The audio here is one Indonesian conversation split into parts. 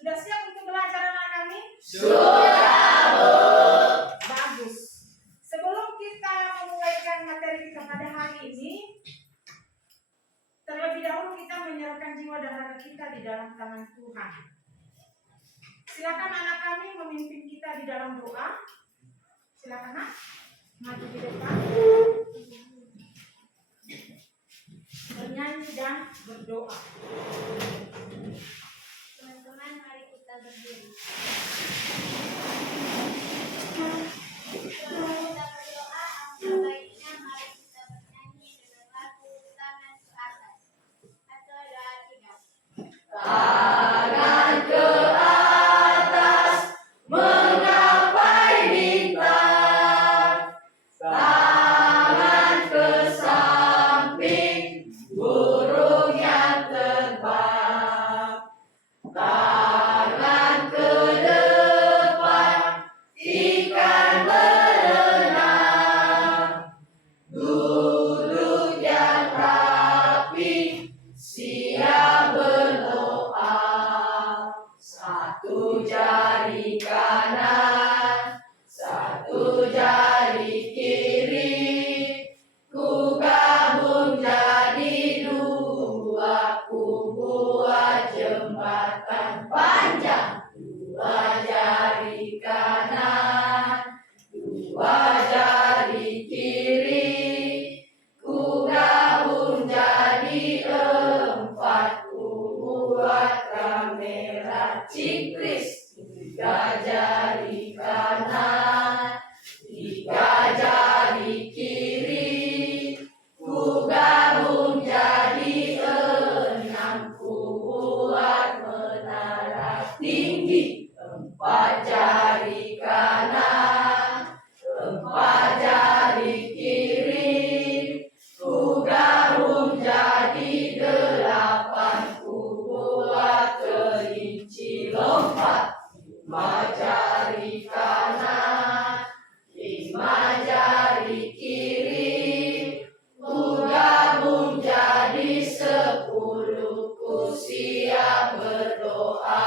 Sudah siap untuk belajar anak kami? Sudah, Bu. Bagus. Sebelum kita memulaikan materi kita pada hari ini, terlebih dahulu kita menyerahkan jiwa dan raga kita di dalam tangan Tuhan. Silakan anak kami memimpin kita di dalam doa. Silakan nak, maju di depan. Bernyanyi dan berdoa. Teman-teman, mari kita berdiri. Sebelum kita berdoa, alangkah baiknya mari kita bernyanyi dengan lagu Tangan ke Atas. Satu, dua, tiga. Tangan ke atas, menggapai bintang. Tangan ke samping, burung yang terbang. Tangan ke depan, ikan berenang. Duduk yang rapi, siap berdoa. Satu jari kanan, satu jari kiri, ku gabung jadi dua, ku buat jembatan panjang. Dua jari kanan, dua jari kiri, ku gabung jadi empat, ku buat kamera cikris. Tiga jari kanan, tiga jari kiri, ku gabung jadi enam, ku buat menara tinggi. Empat jari kanan, empat jari kiri, ku gabung jadi delapan, ku buat kelinci lompat. Lima jari kanan, lima jari kiri, ku gabung jadi 10, ku siap berdoa.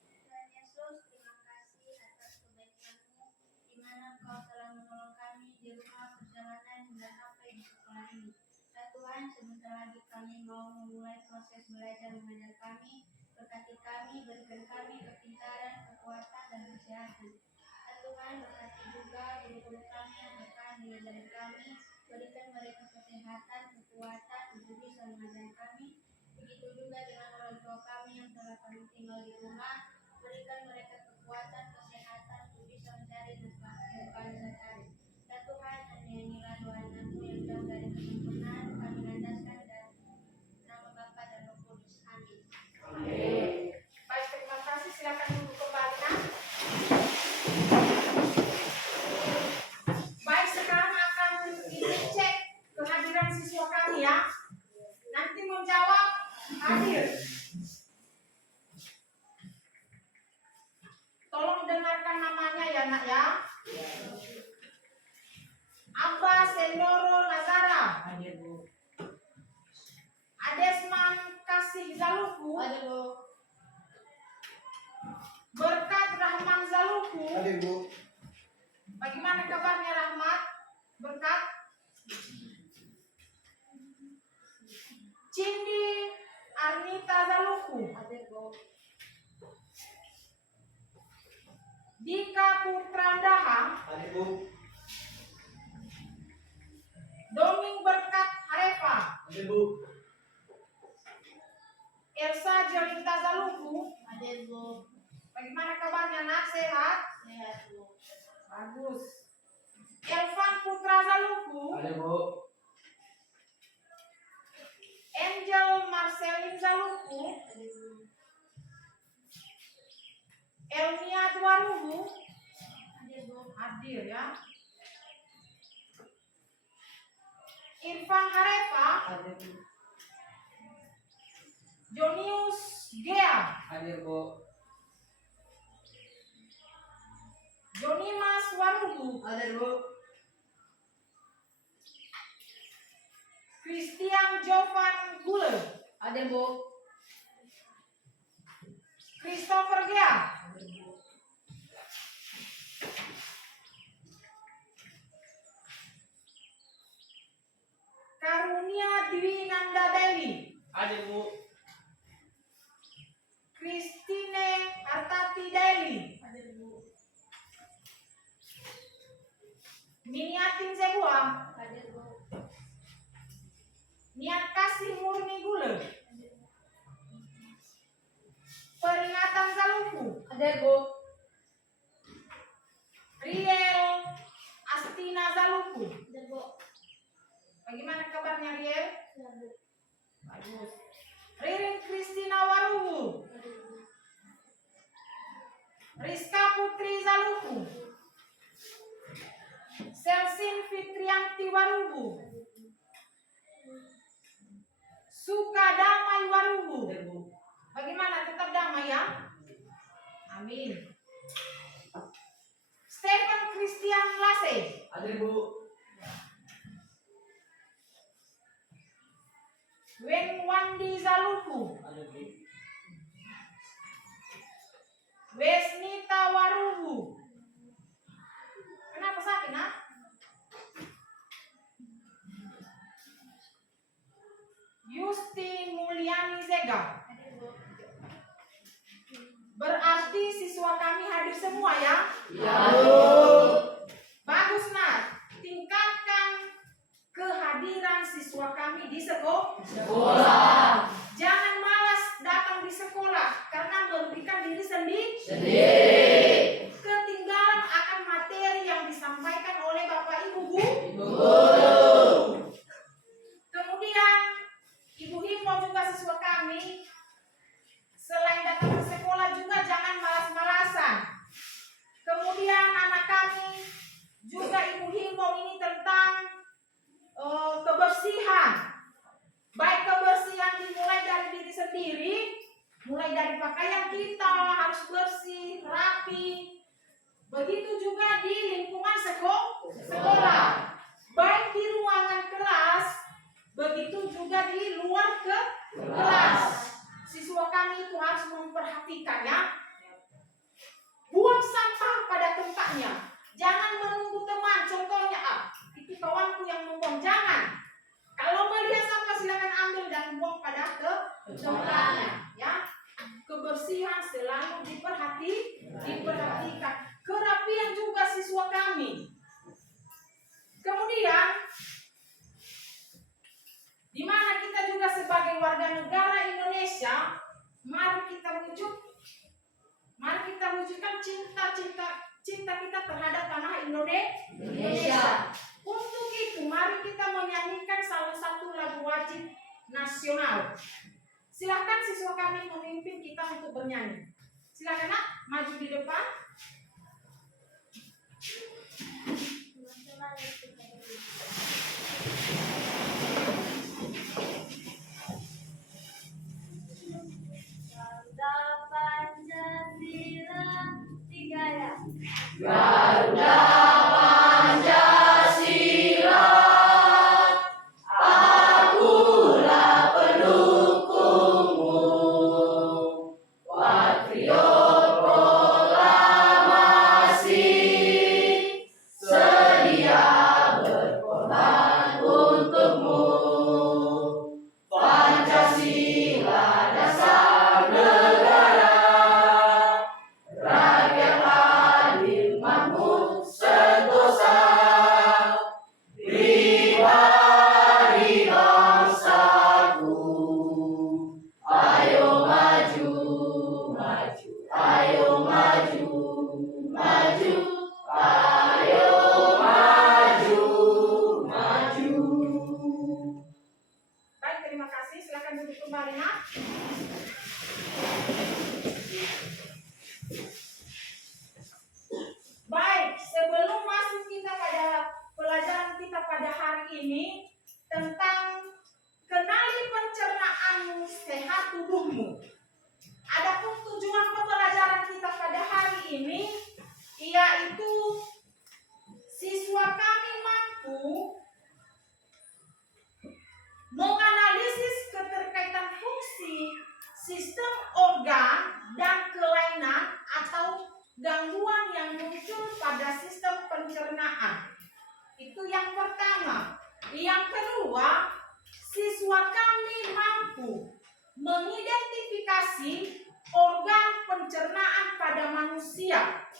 Tuhan Yesus, terima kasih atas kebaikan-Mu, di mana Engkau telah menolong kami di rumah perjalanan hingga sampai di sekolah ini. Ya Tuhan, sebentar lagi kami mau memulai proses belajar mengajar kami. Berkati kami, berikan kami kepintaran, kekuatan, dan kesehatan. Ya Tuhan, berkati juga guru-guru kami yang akan mengajari kami. Berikan mereka kesehatan, kekuatan, untuk bisa mengajar kami. Begitu juga dengan orang tua kami yang telah kami tinggal di rumah. Berikan mereka kekuatan, kesehatan, untuk bisa mencari nafkah kehidupan sehari-hari. Ya Tuhan, hanya inilah doa anakmu yang jauh dari kesempurnaan, kami landaskan dan nama Bapa dan Roh Kudus. Amin. Baik, terima kasih. Silakan duduk kembali nak. Baik, sekarang akan kita cek kehadiran siswa kami ya. Nanti menjawab hadir. Tolong dengarkan namanya ya nak ya. Abba Sendoro Nazara. Hadir, Bu. Adesman Kasih Zaluku. Hadir, Bu. Berkat Rahman Zaluku. Hadir, Bu. Bagaimana kabarnya Rahmat? Berkat. Cindy Arnita Zaluku. Hadir, Bu. Dika Putrandaha. Hadir, Bu. Doming Berkat Harefa. Hadir, Bu. Elsa Jolinta Zaluku. Hadir, Bu. Bagaimana kabarnya nak? Sehat? Sehat, Bu. Bagus. Elvan Putra Zaluku. Hadir, Bu. Angel Marcelin Zaluku. Hadir, Bu. Elmia Duaruhu. Hadir, Bu. Hadir ya. Irfan Harefa. Hadir, Bu. Jonius Gea. Hadir, Bu. Jonimas Waruhu. Hadir, Bu. Christian Jovan Gule. Hadir, Bu. Christopher Gea. Karunia Dwi Nanda Dewi. Hadir Bu. Christine Artati Dewi. Miniatin Zebua. Niat Kasih Murni Gule. Peringatan Zaluku. Hadir Bu. Riel Astina Zaluku. Bagaimana kabarnya Riel? Bagus. Ririn Kristina Warubu. Rizka Putri Zaluku. Selsin Fitrianti Warubu. Suka Damai Warubu. Bagaimana, tetap damai ya? Amin. Stephen Christian Lase. Hadir Bu. Wen Wandi Zaluku. Hadir Bu. Wesnita Warubu. Kenapa sakit, nak? Yusti Mulyani Zega. Berarti siswa kami hadir semua ya? Ya Bu. Bagus, nak. Tingkatkan kehadiran siswa kami di Sekolah. Jangan malas datang di sekolah karena merugikan diri sendiri. Ketinggalan akan materi yang disampaikan oleh Bapak Ibu Guru. Kemudian Ibu himbau juga siswa kami, selain datang ke sekolah juga jangan malas-malasan. Kemudian anak kami juga Ibu himbau ini tentang kebersihan. Baik kebersihan dimulai dari diri sendiri, mulai dari pakaian kita harus bersih, rapi. Begitu juga di lingkungan sekolah. Baik di ruangan kelas, begitu juga di luar kelas. Siswa kami itu harus memperhatikan ya. Buang sampah pada tempatnya. Jangan menunggu teman. Contohnya, itu kawanku yang membuang. Jangan. Kalau melihat sampah silakan ambil dan buang pada tempatnya. Ya. Kebersihan selalu diperhatikan. Kerapian juga siswa kami. Kemudian, di mana kita juga sebagai warga negara Indonesia, mari kita wujudkan cinta kita terhadap tanah Indonesia. Untuk itu, mari kita menyanyikan salah satu lagu wajib nasional. Silakan siswa kami memimpin kita untuk bernyanyi. Silakan, nak, maju di depan. Pancasila tiga ya. Garuda Pancasila, akulah pendukungmu. Patriot proklamasi, sedia berkorban untukmu. Pancasila dasar negara, rakyat adil makmur sentosa, pribadi bangsaku. Ayo maju, maju, ayo maju, maju, ayo maju, maju. Baik, terima kasih. Silakan duduk kembali, nak. Baik, sebelum masuk kita pada pelajaran kita pada hari ini tentang kenali pencernaanmu, sehat tubuhmu. Adapun tujuan pembelajaran kita pada hari ini yaitu siswa kami mampu menganalisis keterkaitan fungsi sistem organ dan kelainan atau gangguan yang muncul pada sistem pencernaan. Itu yang pertama. Yang kedua, siswa kami mampu mengidentifikasi organ pencernaan pada manusia.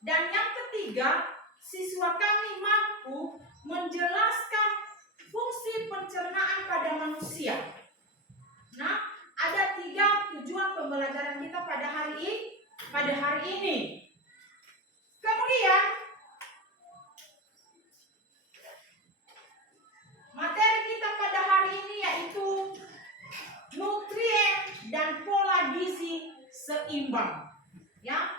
Dan yang ketiga, siswa kami mampu menjelaskan fungsi pencernaan pada manusia. Nah, ada 3 tujuan pembelajaran kita pada hari ini. Kemudian, materi kita pada hari ini yaitu nutrien dan pola gizi seimbang. Ya.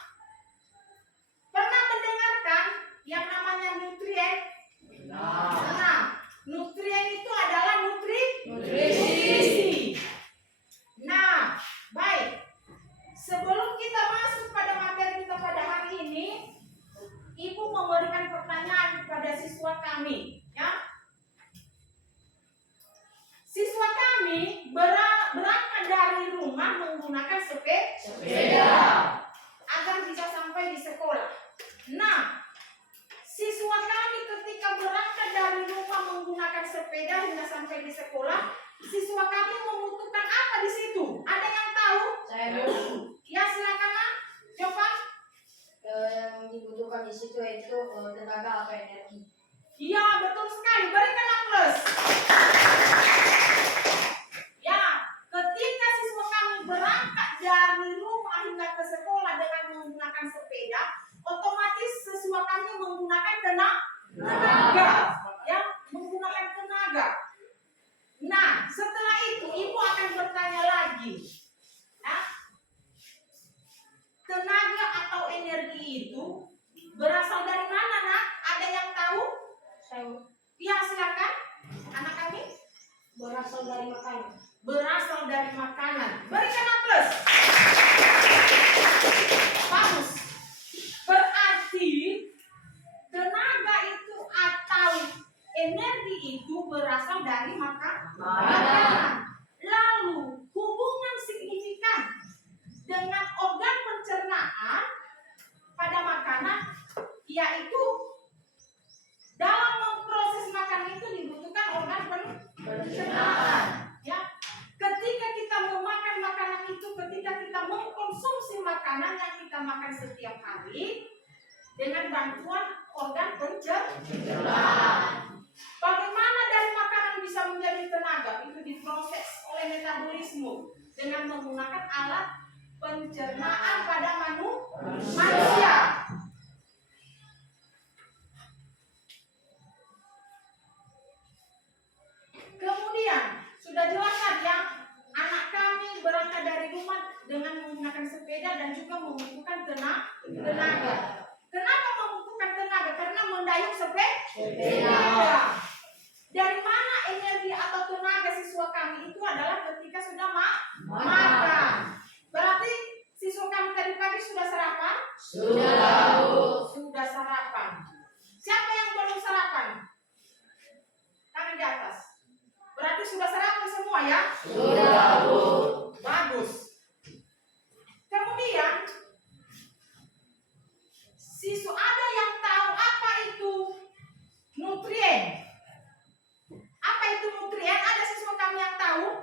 Pernah mendengarkan yang namanya nutrien? Nah, nutrien itu adalah nutrisi. Nah, baik. Sebelum kita masuk pada materi kita pada hari ini, Ibu memberikan pertanyaan kepada siswa kami, ya. Siswa kami berangkat dari rumah menggunakan sepeda agar bisa sampai di sekolah. Nah, siswa kami ketika berangkat dari rumah menggunakan sepeda hingga sampai di sekolah, siswa kami membutuhkan apa di situ? Ada yang tahu? Saya dulu. Ya, silakan, Ma. Coba. Yang dibutuhkan di situ itu tenaga atau energi. Iya, betul sekali. Berikan aplaus. Ya, ketika siswa kami berangkat dari rumah hingga ke sekolah dengan menggunakan sepeda, otomatis siswa kami menggunakan tenaga. Ya, menggunakan tenaga. Nah, setelah itu Ibu akan bertanya lagi. Ya, tenaga atau energi itu berasal dari mana, Nak? Ada yang tahu? Saya Ya, silakan. Anak kami. berasal dari makanan. Berasal dari makanan. Berikan aplaus. Bagus. Berarti tenaga itu atau energi itu berasal dari makanan. Lalu hubungan signifikan dengan organ pencernaan pada makanan yaitu dalam memproses makanan itu dibutuhkan organ pencernaan. Ya, ketika kita memakan makanan itu, ketika kita mengkonsumsi makanan yang kita makan setiap hari dengan bantuan organ pencernaan. Bagaimana dari makanan bisa menjadi tenaga? Itu diproses oleh metabolisme dengan menggunakan alat pencernaan pada manusia. Kemudian sudah jelas kan ya, anak kami berangkat dari rumah dengan menggunakan sepeda dan juga membutuhkan tenaga. Kenapa membutuhkan tenaga? Karena mendayung sepeda. Dari mana energi atau tenaga siswa kami itu adalah ketika sudah makan. Berarti siswa kami tadi pagi sudah sarapan? Sudah sarapan. Siapa yang belum sarapan? Tangan di atas. Berarti sudah sarapan semua ya? Sudah, Bu. Bagus. Kemudian siswa ada yang tahu apa itu nutrien? Apa itu nutrien? Ada siswa kami yang tahu?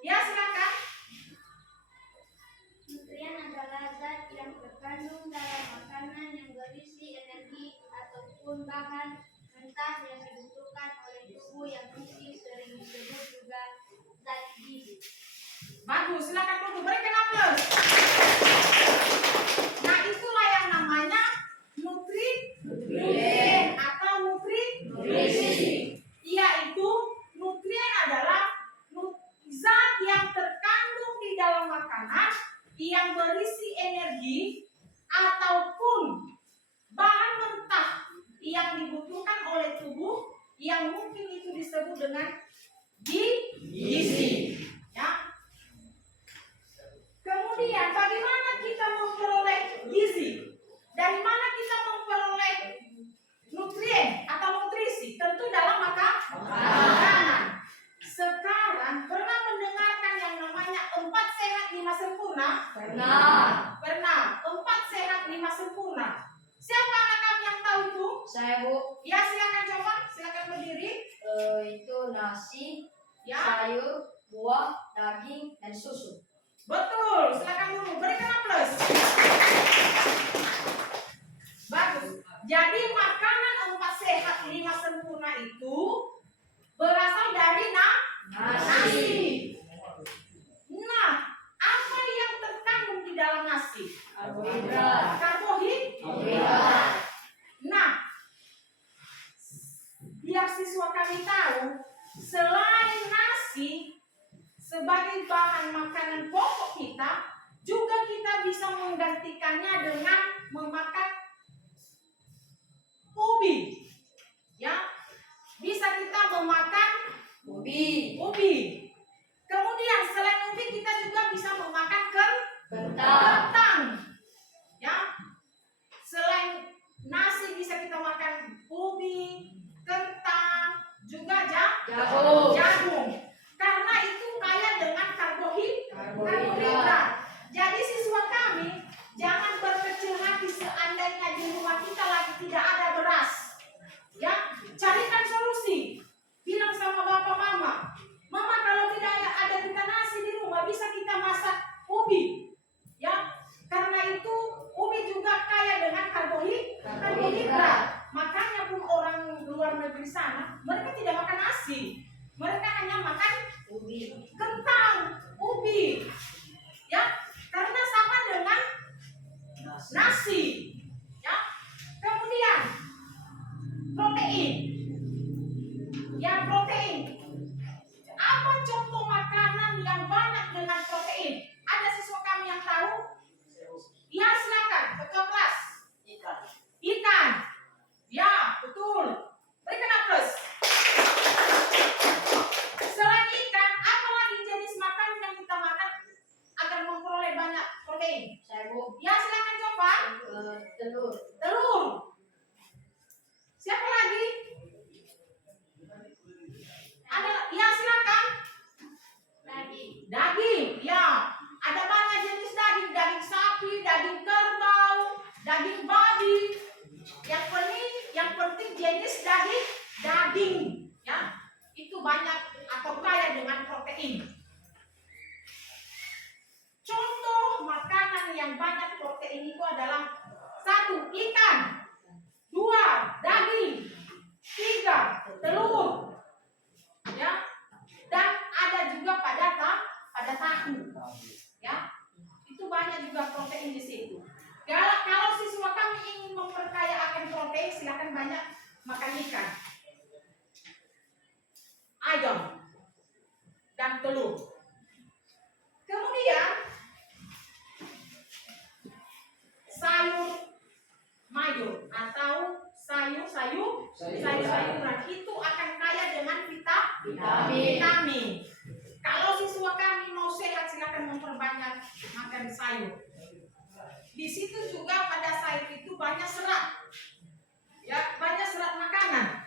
Ya, silakan. Nutrien adalah zat yang terkandung dalam makanan yang berisi energi ataupun bahan mentah yang dibutuhkan oleh tubuh yang fungsi sering disebut juga zat gizi. Bagus, silakan dulu berikan aplaus. Nah, itulah yang namanya nutrien atau nutrisi. Yaitu nutrien adalah zat yang terkandung di dalam makanan yang berisi energi ataupun bahan mentah yang dibutuhkan oleh tubuh yang mungkin itu disebut dengan gizi. Ya. Kemudian bagaimana kita memperoleh gizi? Dari mana kita memperoleh nutrien atau nutrisi? Tentu dalam makanan. Sekarang pernah mendengarkan yang namanya 4 sempurna? Pernah. Pernah. 4 sehat 5 sempurna. Siapa anak kami yang tahu itu? Saya Bu. Ya silakan coba, silakan berdiri. Itu nasi, Ya, sayur, buah, daging, dan susu. betul. Silakan dulu, berikan aplaus. Bagus. Jadi makanan 4 sehat 5 sempurna itu berasal dari nasi. Nah, apa yang terkandung di dalam nasi? Karbohidrat. Karbohidrat. Nah, biar siswa kami tahu, selain nasi sebagai bahan makanan pokok kita, juga kita bisa menggantikannya dengan memakan ubi. Ya, bisa kita memakan Ubi. ubi. Kemudian selain ubi kita juga bisa memakan Kentang. kentang. Ya. Selain nasi bisa kita makan ubi, kentang, juga jagung. Karena itu kaya dengan karbohidrat. Jadi siswa kami jangan berkecil hati seandainya di rumah kita lagi tidak ada beras. Ya, carikan solusi. Bilang sama bapak mama, mama kalau tidak ada kita nasi di rumah bisa kita masak ubi. Ya, karena itu ubi juga kaya dengan karbohidrat. Makanya pun orang luar negeri sana mereka tidak makan nasi, mereka hanya makan Ubi. kentang, ubi. Ya, karena sama dengan nasi. Ya, kemudian protein. Ya, protein. Apa contoh makanan yang banyak dengan protein? Ada siswa kami yang tahu? Ya, silakan. Ketua kelas. Ikan. Ya, betul. Berikan aplaus. Selain ikan, apa lagi jenis makanan yang kita makan agar memperoleh banyak protein? Saya Bu. Ya, silakan coba. Telur. Telur. Siapa lagi? Ada? Ya, silakan. Daging. Ya, ada banyak jenis daging. Daging sapi, daging kerbau, daging babi. Yang penting jenis daging. Ya, itu banyak atau kaya dengan protein. Contoh makanan yang banyak protein itu adalah 1. Ikan, 2. Daging, 3. Telur, ya, dan ada juga pada tahu, ya, itu banyak juga protein di situ. Kalau siswa kami ingin memperkaya akan protein, silakan banyak makan ikan, ayam, dan telur. Kemudian sayur mayur atau sayur-sayuran itu akan kaya dengan vitamin. Kalau siswa kami mau sehat, silakan memperbanyak makan sayur. Di situ juga pada sayur itu banyak serat. Ya, banyak serat makanan.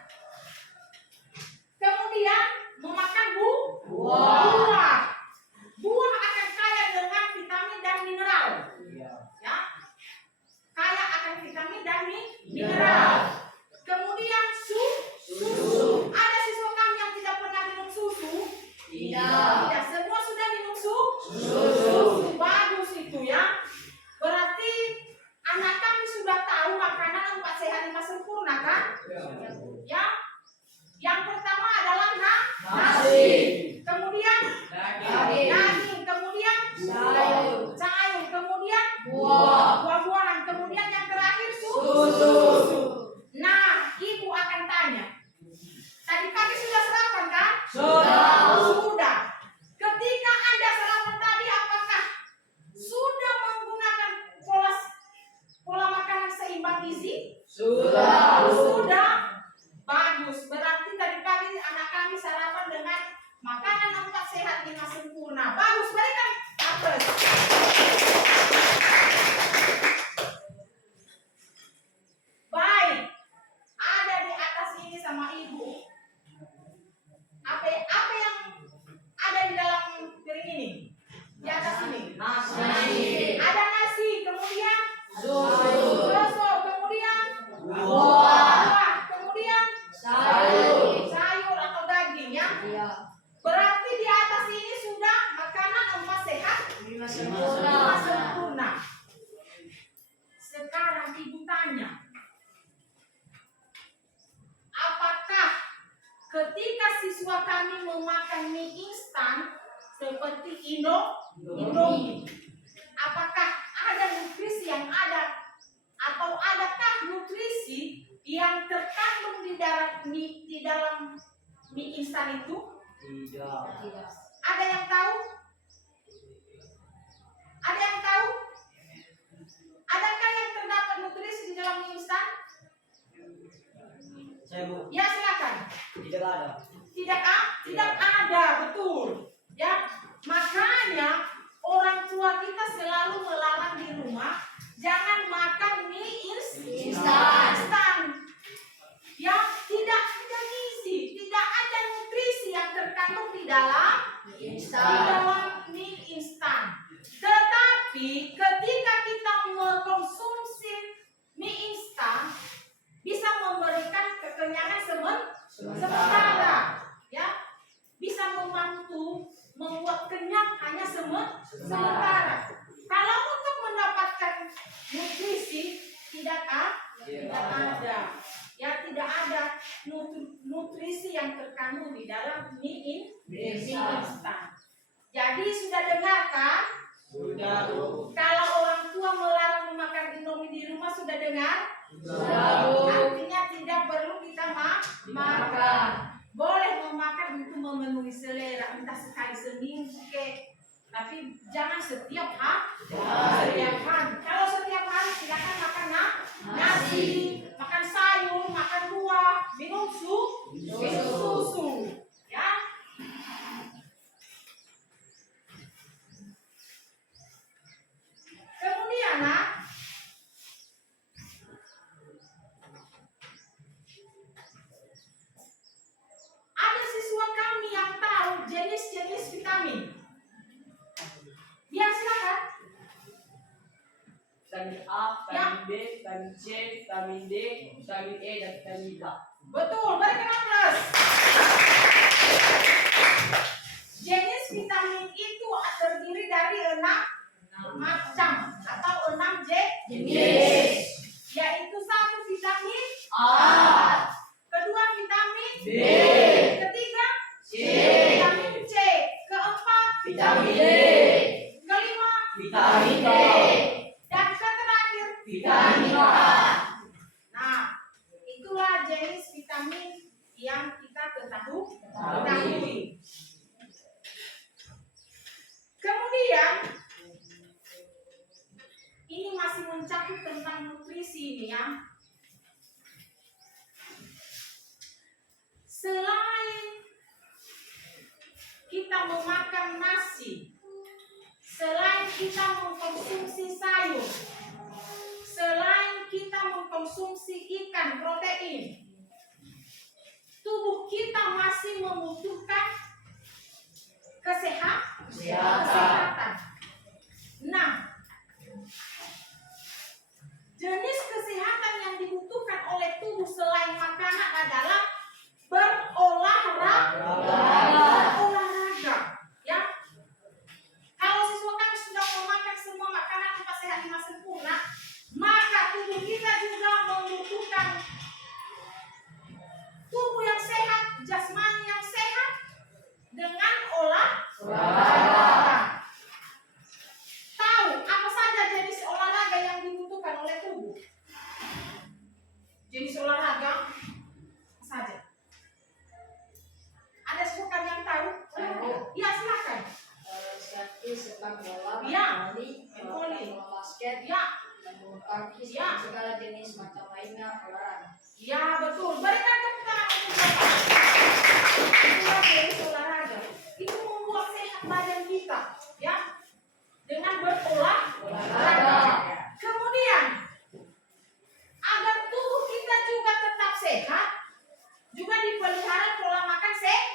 Kemudian memakan buah. Buah akan kaya dengan vitamin dan mineral. Ya. Kaya akan vitamin dan mineral. Kemudian susu. Ada siswa kami yang tidak pernah minum susu? Tidak. Semua sudah minum susu. Bagus itu ya. Berarti anak kami sudah tahu makanan 4 sehat 5 sempurna kan? Ya. Yang pertama adalah nasi. Kemudian daging. Kemudian sayur. Kemudian buah-buahan. Kemudian yang terakhir susu. Nah, ibu akan tanya. Tadi pagi sudah sarapan kan? Sudah. Ketika Anda sarapan tadi, apakah sudah menggunakan pola makanan seimbang gizi? Sudah. Bagus. Berarti tadi pagi anak kami sarapan dengan makanan 4 sehat 5 sempurna. Bagus. Berikan aplaus. Baik. Ada di atas ini sama ibu. Apa yang ada di dalam piring ini? Di atas ini. Nasi. kami memakan mie instan seperti Indomie, apakah ada nutrisi yang ada atau adakah nutrisi yang terkandung di dalam mie instan itu? Tidak. Tidak. Ada yang tahu? Ada yang tahu? Adakah yang terdapat nutrisi di dalam mie instan? Saya Bu, Ya, silakan. tidak ada. Tidak ada, betul. Ya, makanya orang tua kita selalu melarang di rumah jangan makan mie instan. Ya, tidak ada gizi, tidak ada nutrisi yang terkandung di dalam mie instan. Tetapi ketika kita mengkonsumsi mie instan bisa memberikan kekenyangan sementara, ya, bisa membantu membuat kenyang hanya sementara. Kalau untuk mendapatkan nutrisi tidak ada, ya, tidak ada nutrisi yang terkandung di dalam mie instan. Jadi sudah dengar kan? Sudah Bu. Kalau orang tua melarang memakan Indomie di rumah sudah dengar? Sudah, Bu. Artinya tidak perlu kita makan. Boleh memakan untuk memenuhi selera, entah sekali seminggu tapi jangan setiap hari. Kalau setiap hari silakan makan nasi, makan sayur, makan buah, minum susu, ya. Kemudian ada siswa kami yang tahu jenis-jenis vitamin. Ya, silakan. Vitamin A, vitamin B, vitamin C, vitamin D, vitamin E, dan vitamin K. Betul, berikan plus. Jenis vitamin itu terdiri dari 6 macam atau 6 jenis, yaitu 1 vitamin A, kedua vitamin B, ketiga C, vitamin C, keempat vitamin D, kelima vitamin K, dan terakhir vitamin K. Nah, itulah jenis vitamin yang kita ketahui. Kemudian ini masih mencakup tentang nutrisi ini, ya. Selain kita memakan nasi, selain kita mengkonsumsi sayur, selain kita mengkonsumsi ikan protein, tubuh kita masih membutuhkan kesehatan. Nah, jenis kesehatan yang dibutuhkan oleh tubuh selain makanan adalah berolahraga, ya. Kalau siswa kami sudah memakan semua makanan 4 sehat 5 sempurna, maka tubuh kita juga membutuhkan tubuh yang sehat, jasmani yang sehat dengan olahraga. Tahu apa saja jenis olahraga yang dibutuhkan oleh tubuh? Jenis olahraga apa saja? Ada suka yang tahu? Ya, silakan. Seperti sepak bola, Ya. voli, bola basket, Ya, dan bulu tangkis, Ya. dan segala jenis macam lainnya olahraga. ya, betul. Berikan tepuk tangan untuk Bapak. Itulah jenis olahraga. Itu membuat sehat badan kita, ya, dengan berolahraga. Kemudian agar tubuh kita juga tetap sehat, juga dipelihara pola makan sehat.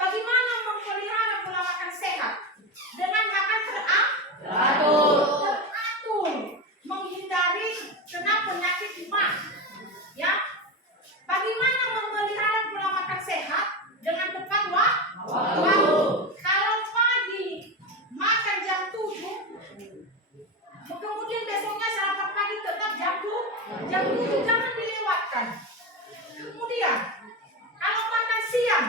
Bagaimana memelihara pola makan sehat? Dengan makan teratur, menghindari kena penyakit mah, ya. Bagaimana memelihara pola makan sehat? Dengan tepat waktu. Kalau pagi makan jam 7, kemudian besoknya sarapan pagi tetap jam 7, jangan dilewatkan. Kemudian kalau makan siang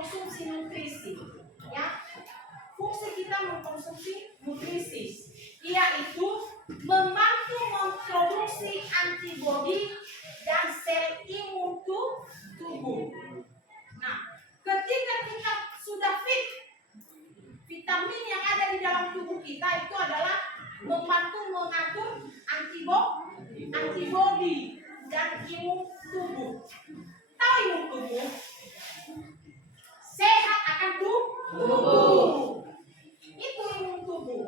mengkonsumsi nutrisi, ya. Fungsi kita mengkonsumsi nutrisi, yaitu membantu memproduksi antibodi dan sel imun tubuh. Nah, ketika kita sudah fit, vitamin yang ada di dalam tubuh kita itu adalah membantu mengatur antibodi dan imun tubuh. Tahu imun tubuh? Sehat akan tubuh. Itu imun tubuh.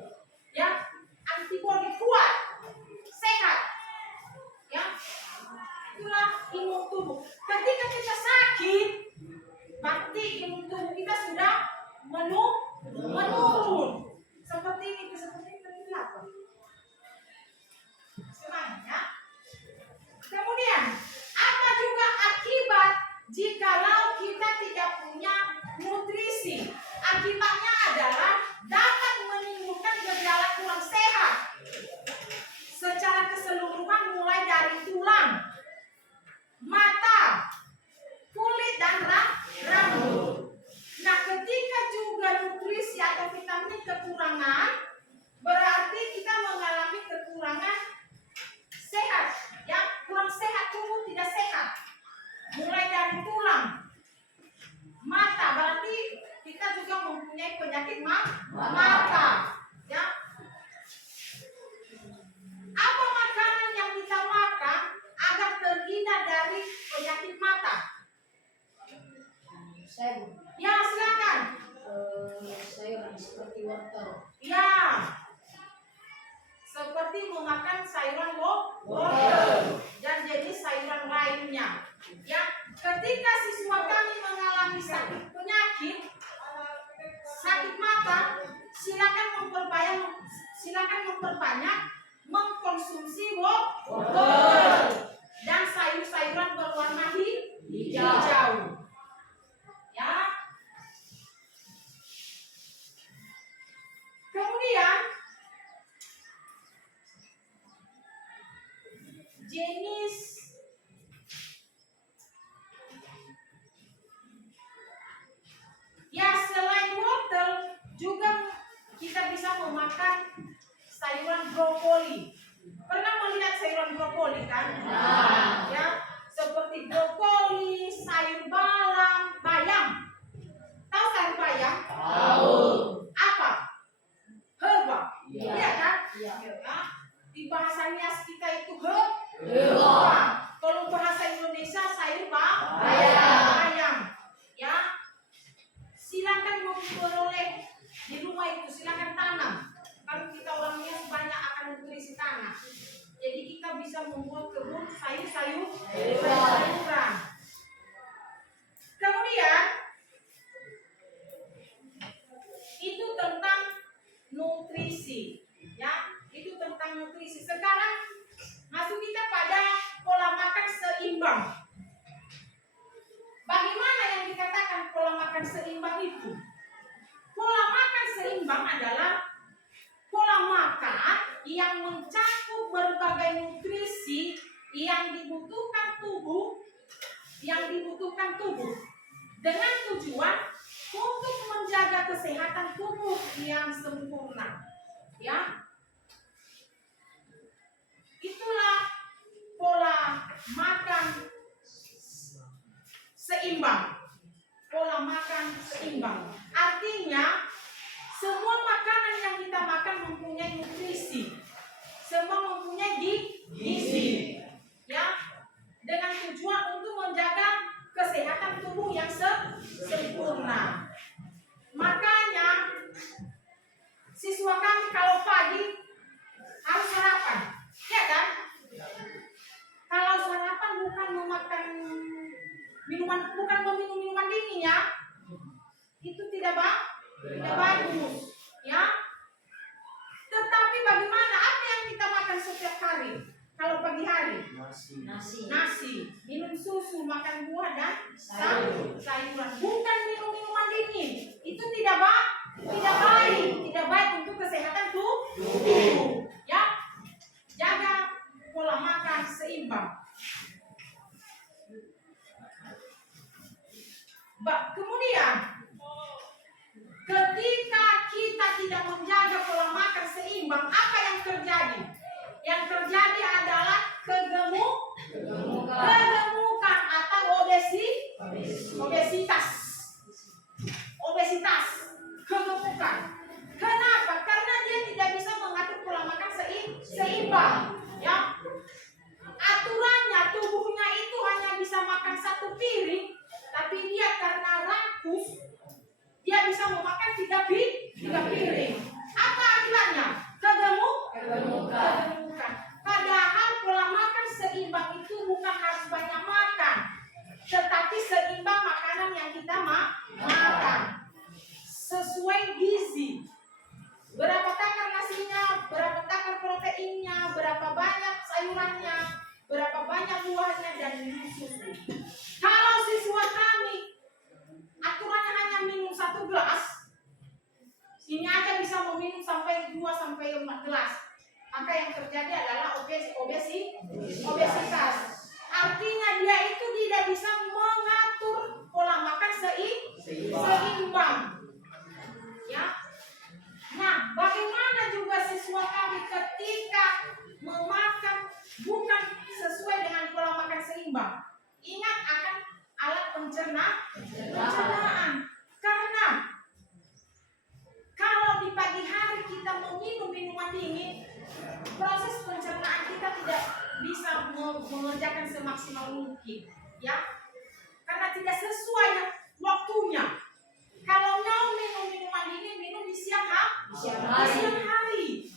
Ya, antibodi kuat, sehat. Ya, itulah imun tubuh. Ketika kita sakit, berarti imun tubuh kita sudah menurun. Seperti ini apa? Semuanya. Kemudian, apa juga akibat jikalau kita tidak punya nutrisi? Akibatnya adalah dapat menimbulkan gejala kurang sehat secara keseluruhan, mulai dari tulang, mata, kulit, dan rambut. Nah, ketika juga nutrisi atau vitamin kekurangan, berarti kita mengalami kekurangan sehat, ya, kurang sehat, tubuh tidak sehat. Mulai dari tulang, mata, berarti kita juga mempunyai penyakit mata, ya. Apa makanan yang kita makan agar terhindar dari penyakit mata? Ya, silakan. Sayuran seperti wortel. Ya, seperti memakan sayuran wortel dan jenis sayuran lainnya. Ya, ketika siswa kami mengalami penyakit sakit mata, silakan memperbanyak mengkonsumsi wortel dan sayur-sayuran berwarna hijau. Ya. Kemudian jenis ya, selain wortel juga kita bisa memakan sayuran brokoli. Pernah melihat sayuran brokoli kan? Ya, seperti brokoli, sayur bayam. Tahu sayur bayam? Tahu. Apa? Herba. Iya. Iya kan? Iya. Ya. Di bahasanya kita itu herba. Kalau bahasa Indonesia sayur bayam. Ya. Silakan memperoleh di rumah itu, silakan tanam. Kalau kita orangnya banyak akan nutrisi tanah. Jadi kita bisa membuat kebun sayuran. Kemudian itu tentang nutrisi, ya, itu tentang nutrisi. Sekarang masuk kita pada pola makan seimbang. Bagaimana yang dikatakan pola makan seimbang itu? Pola makan seimbang adalah pola makan yang mencakup berbagai nutrisi yang dibutuhkan tubuh dengan tujuan untuk menjaga kesehatan tubuh yang sempurna. Ya, itulah pola makan seimbang. Pola makan seimbang artinya semua makanan yang kita makan mempunyai nutrisi, semua mempunyai gizi, ya, dengan tujuan untuk menjaga kesehatan tubuh yang sempurna. Makanya siswa kami kalau pagi harus sarapan, ya kan? Kalau sarapan bukan memakan bukan meminum minuman dingin, ya, itu tidak bagus, ya. Tetapi bagaimana apa yang kita makan setiap hari? Kalau pagi hari nasi, minum susu, makan buah dan sayuran, bukan minum minuman dingin. Itu tidak baik untuk kesehatan tubuh. Ya, jaga pola makan seimbang. Kemudian ketika kita tidak menjaga pola makan seimbang, apa yang terjadi? Yang terjadi adalah kegemukan atau obesitas. Kegemukan. Kenapa? Karena dia tidak bisa mengatur pola makan seimbang. Ya, aturannya tubuhnya itu hanya bisa makan 1 piring, tapi dia karena rakus, dia bisa memakan 3 piring. Apa aturannya? Kegemukan. Padahal pola makan seimbang itu bukan harus banyak makan, tetapi seimbang makanan yang kita makan sesuai gizi. Berapa takar nasinya, berapa takar proteinnya, berapa banyak sayurannya, berapa banyak buahnya, dan minum susu. Kalau siswa kami aturannya hanya minum 1 gelas, ini aja bisa meminum sampai 2 sampai 4 gelas. Maka yang terjadi adalah obesitas. Artinya dia itu tidak bisa mengatur pola makan seimbang. Ya. Nah, bagaimana juga siswa kami ketika memakan bukan sesuai dengan pola makan seimbang? Ingat akan alat pencernaan. Karena kalau di pagi hari kita meminum minuman dingin, proses pencernaan kita tidak bisa mengerjakan semaksimal mungkin, ya, karena tidak sesuai waktunya. Kalau mau minum minuman dingin, minum di siang hari,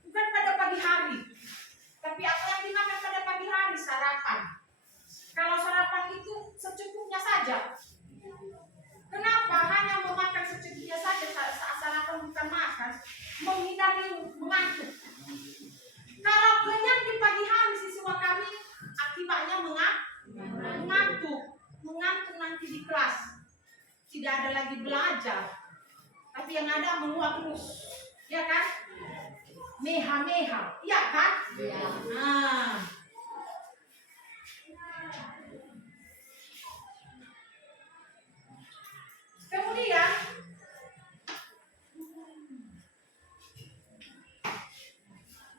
bukan pada pagi hari. Tapi apa yang dimakan pada pagi hari? Sarapan. Kalau sarapan itu secukupnya saja. Kenapa hanya memakan secukupnya saja saat sarapan bukan makan? Menghindari mengantuk. Kalau kenyang di pagi hari siswa kami akibatnya mengantuk nanti di kelas. Tidak ada lagi belajar, tapi yang ada menguap terus, ya kan? Meha, iya kan? Ya. Nah. Kemudian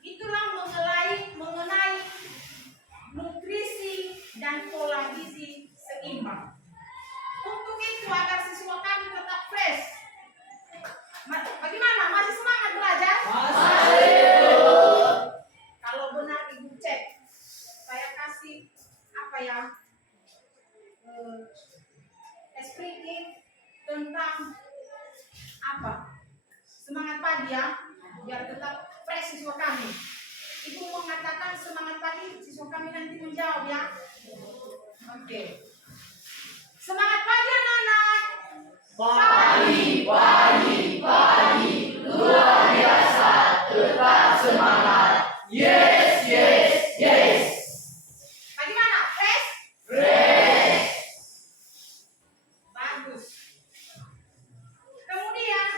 itulah mengenai nutrisi dan pola gizi seimbang. Untuk itu agar siswa kami tetap fresh. Bagaimana? Masih semangat belajar? Kalau benar ibu cek, saya kasih apa ya? Explicative tentang apa? Semangat pagi ya, biar tetap fresh siswa kami. Ibu mengatakan semangat pagi, siswa kami nanti menjawab ya. Oke. Semangat pagi anak-anak. Pagi, luar biasa, tetap semangat. Yes. Bagaimana? Fresh? Bagus. Kemudian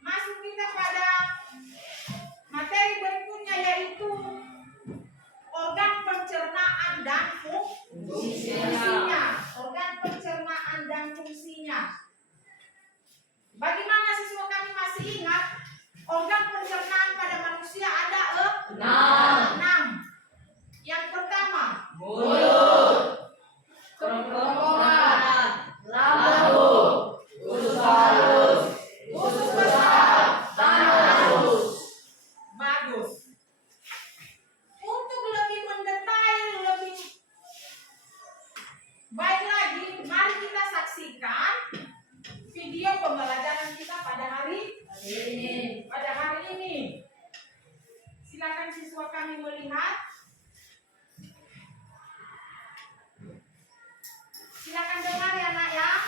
masuk kita pada materi berikutnya, yaitu organ pencernaan dan fungsinya. Organ pencernaan dan fungsinya. Bagaimana siswa kami masih ingat? Organ pencernaan pada manusia ada 6. Yang pertama, mulut, kerongkongan, lambung, usus halus, usus besar, dan halus. Bagus. Untuk lebih mendetail, lebih baik lagi, mari kita saksikan video pembelajaran kita pada hari ini. Silakan siswa kami melihat. Silakan dengar ya nak ya.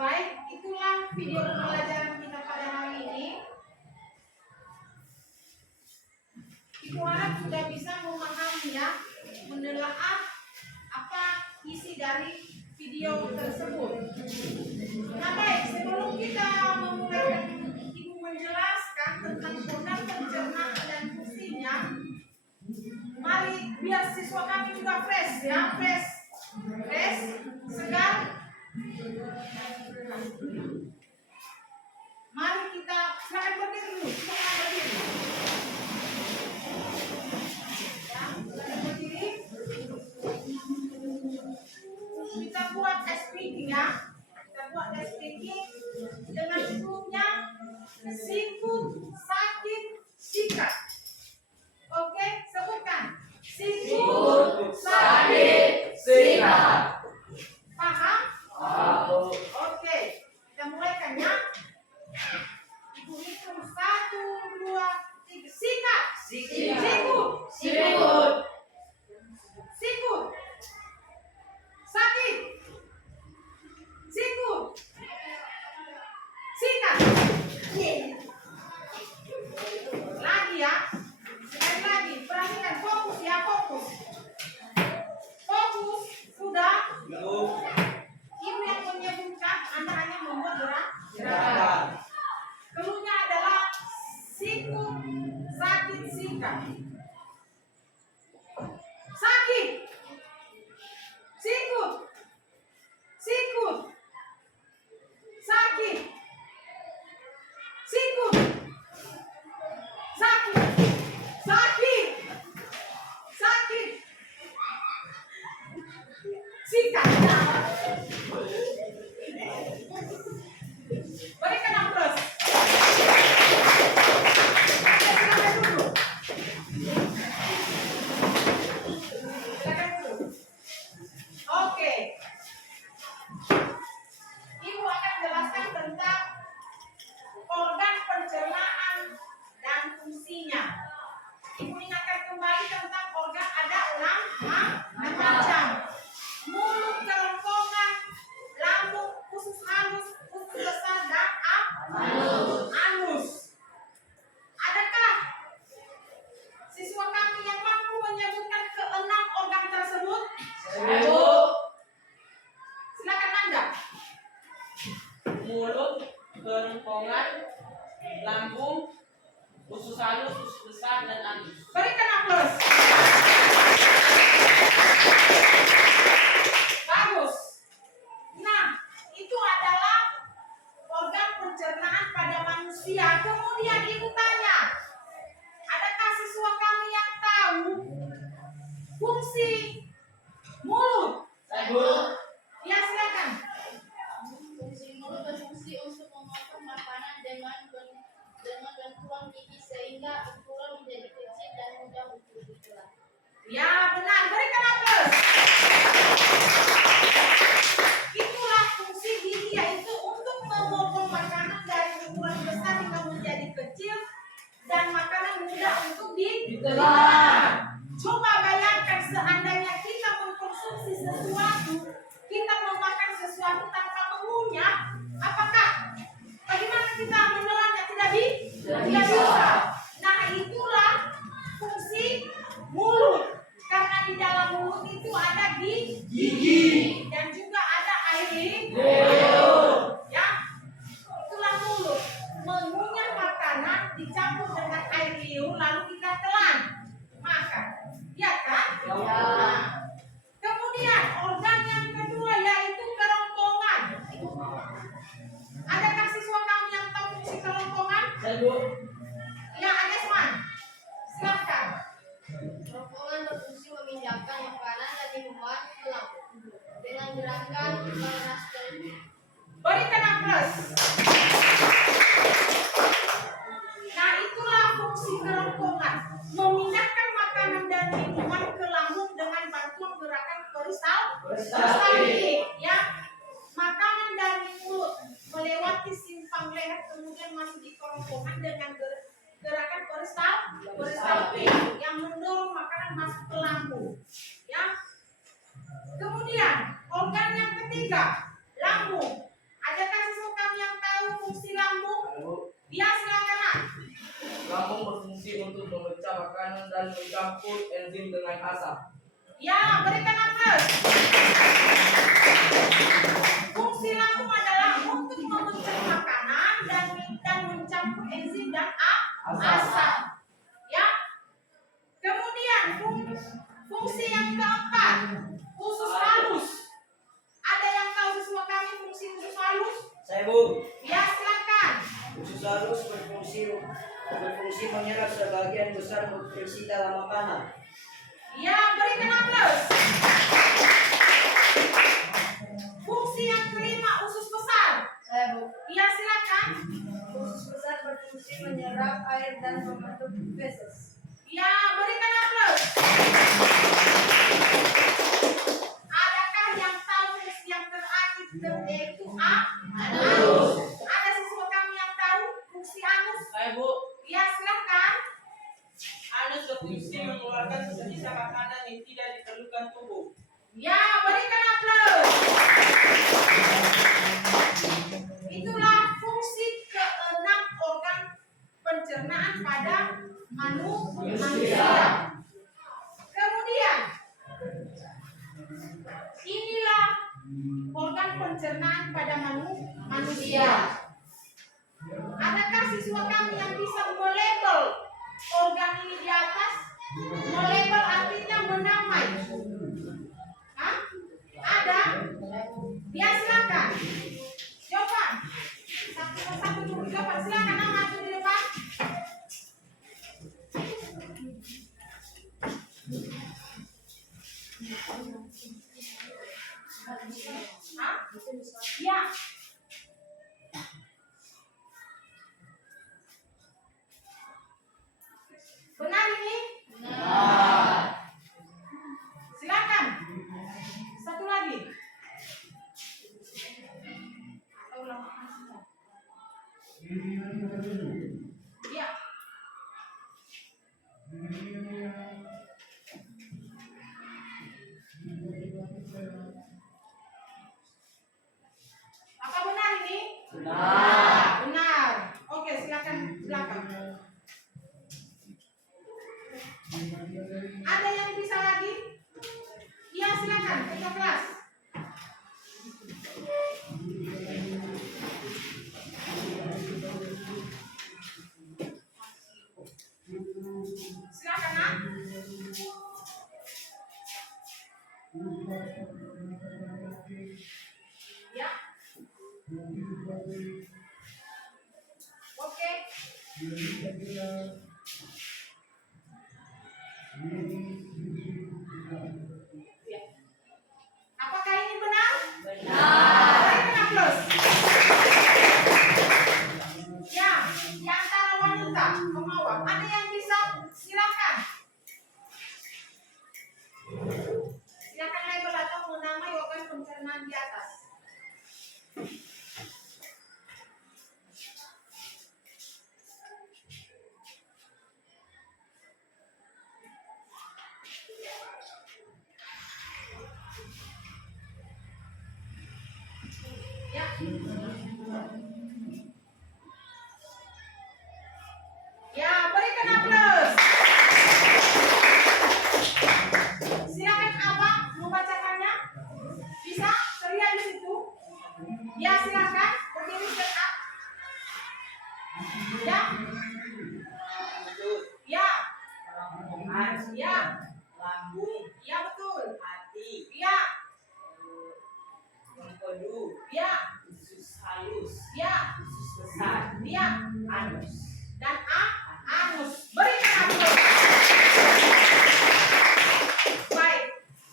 Baik, itulah video pembelajaran kita pada hari ini. Ibu harap sudah bisa memahami ya, menelaah apa isi dari video tersebut. Nah baik, sebelum kita memulai Ibu menjelaskan tentang organ pencernaan dan fungsinya, mari biar siswa kami juga fresh ya, fresh, segar. Mari kita silakan berdiri dulu, silakan berdiri. Ya, silakan berdiri. Kita buat test speaking ya. Kita buat test speaking dengan sebelumnya sikut, sakit, sikat. Oke, sebutkan. Sikut, sakit, sikat. Paham? Oke, kita mulaikan ya. Ibu hitung 1, 2, 3. Sikat. Sikut. Sikut. Sakit. Sikut. Sikat. Lagi ya. Sekali lagi. Perhatikan, fokus ya, fokus. Fokus. Sudah. Ibu yang menyebutkan, Anda hanya membuat gerakan. Keluarnya adalah sikut, sakit, sikat. Sakit. Sikut. Sikut. Sakit. Sikut. Sakit. Sakit. Sakit. Sikat. Berikan aplaus. Silakan duduk. Silakan duduk. Oke. Ibu akan jelaskan tentang organ pencernaan dan fungsinya. Ibu ingatkan kembali tentang organ ada 6 macam. Mulut, kerongkongan, lambung, usus halus, usus besar, dan anus. Adakah siswa kami yang mampu menyebutkan ke-6 organ tersebut? Silakan Anda. Mulut, kerongkongan, lambung, usus halus, usus besar, dan anus. Berikan aplaus. Bagus. Nah, itu adalah organ pencernaan pada manusia. Kemudian ibu tanya, adakah siswa kami yang tahu fungsi mulut? Ya, silakan. Fungsi mulut berfungsi untuk memotong makanan dengan bantuan gigi sehingga ukuran menjadi kecil dan mudah untuk ditelan. Ya, benar. Berikan aplaus. Itulah fungsi gigi, yaitu untuk memotong makanan dari ukuran besar hingga menjadi kecil dan makanan mudah untuk ditelan. Coba bayangkan seandainya kita mengkonsumsi sesuatu, kita memakan sesuatu tanpa mengunyah, apakah bagaimana kita menelannya? Tidak bisa. Nah, itulah fungsi mulut. Karena di dalam mulut itu ada gigi dan juga ada air liur. Ya, itulah mulut. Mengunyah makanan dicampur dengan air liur lalu kita telan makan. Ya kan? Nah, kemudian organ yang bersamping yang mendorong makanan masuk ke lambung. Ya. Kemudian organ yang ketiga, lambung. Adakah siswa kami yang tahu fungsi lambung? Ya, silakan Nak. Lambung berfungsi untuk memecah makanan dan mencampur enzim dengan asam. Ya, berikan aplaus. Fungsi lambung adalah untuk memecah makanan dan mencampur enzim dan asam. Ya. Kemudian fungsi yang keempat, usus halus. Ada yang tahu siswa kami fungsi usus halus? Saya Bu, Ya, silakan. usus halus berfungsi menyerap sebagian besar nutrisi dalam makanan. Ya, berikan aplaus. Fungsi yang kelima, usus besar. Saya Bu. Ya, silakan. Usus besar berfungsi menyerap air dan membentuk feses. Ya, berikan aplaus. Adakah yang tahu fungsi yang terakhir yaitu anus? Ada siswa kami yang tahu fungsi anus? Saya Bu, Ya, silakan. anus berfungsi mengeluarkan sisa-sisa makanan yang tidak diperlukan tubuh. Ya, berikan aplaus. Itulah fungsi keenam organ pencernaan pada manusia. Kemudian, inilah organ pencernaan pada manusia. Adakah siswa kami yang bisa melabel organ ini di atas? Melabel artinya menamai. Hah? Ada? Ya, silakan. Jawaban. Satu persatu dulu. Jawaban, silakan. Nama di depan. Hah? Ya. Benar ini? Benar. Silakan. Satu lagi. Ya. Apa benar ini? Benar. Benar. Oke, silakan belakang. Ada yang bisa lagi? Iya, silakan. Ketua kelas. Silakan, Nak. Ya. Oke. Ya. Apakah ini benar? Benar. Berikan aplaus. Ya, di antara wanita pemawar ada yang bisa? Silakan. Silakan label atau menamai organ pencernaan di atas. Ya. Ya, berikan aplaus. Silakan Abang membacakannya. Bisa? Terlihat di situ. Ya, silakan. Berdiri stand up. Ya. Ya. Ya. Lambung, Ya, betul. hati, Ya. mengpedu, Ya. usus halus, Ya. usus besar, Ya. anus. Dan anus. Berikan aplaus. Baik.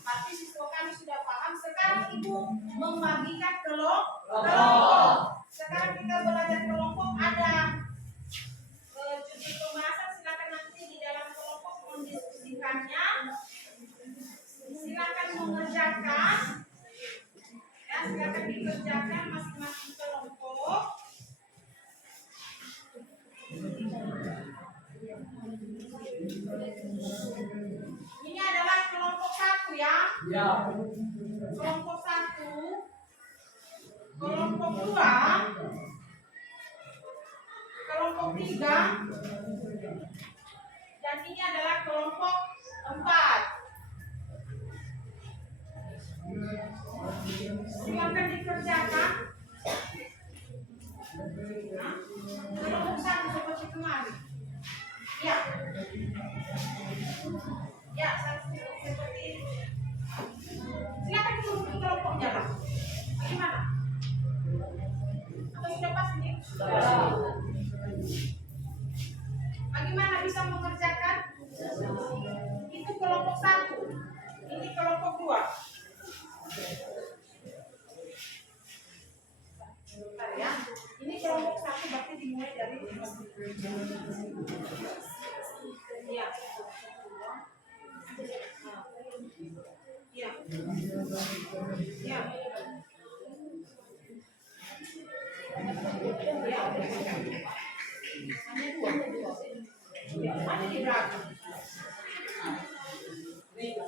Tapi siswa kami sudah paham. Sekarang Ibu membagikan kelompok. Sekarang kita belajar kelompok. Ada judul pembahasan. Silakan nanti di dalam kelompok mendiskusikannya. Silakan mengerjakan. Ya, silakan dikerjakan masing-masing kelompok. Ini adalah kelompok 1 ya. Ya. Kelompok 1, kelompok 2, kelompok 3, dan ini adalah kelompok 4. Silakan dikerjakan. Nah, kelompok 1 seperti kemarin. Ya. Ya, seperti ini. Silakan turun ke kelompoknya lah. Bagaimana? Atau sudah pas ini? Bagaimana bisa mengerjakan? Itu kelompok 1. Ini kelompok 2. Bentar ya. Ini kelompok 1 berarti dimulai dari ya. Ya. Ya. Ya. Hanya 2. Ada di belakang. Tiga.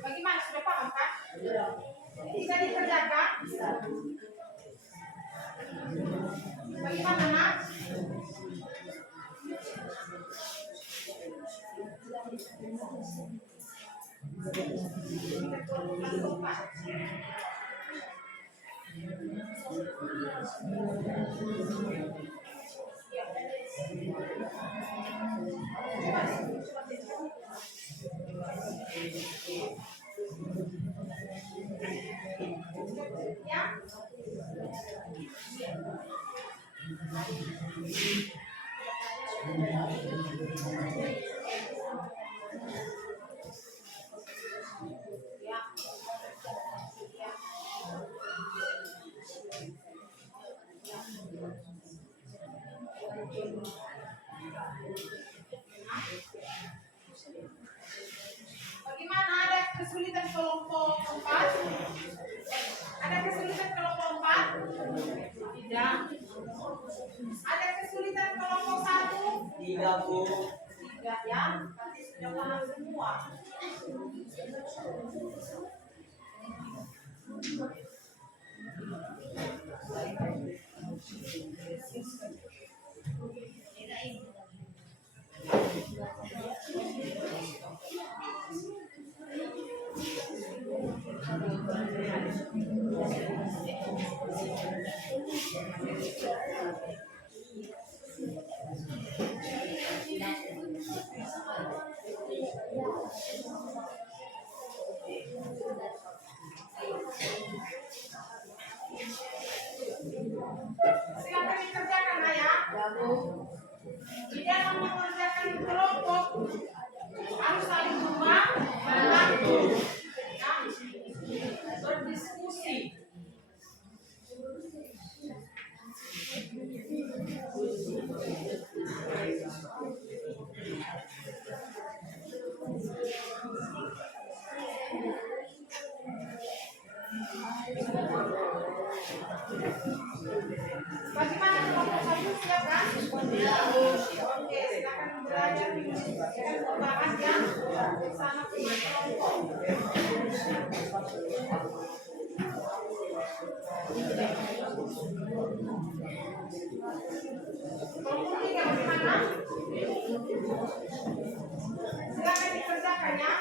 Bagaimana? Sudah paham kan? Bisa dikerjakan? Bagaimana, Nak? Ya. Bagaimana, ada kesulitan kelompok 4? Ada kesulitan kelompok 4? Tidak. Ada kesulitan kelompok 1? Tidak, Bu. Tidak ya. Berarti sudah paham semua. Silakan dikerjakan, Ayah. Di dalam mengerjakan kelompok harus saling membantu, berdiskusi. Bagaimana kelompok 1 siap kan? Oke, silakan belajar dengan membahas yang sama dengan kelompok. Kelompok 3 bagaimana? Silakan dikerjakan ya.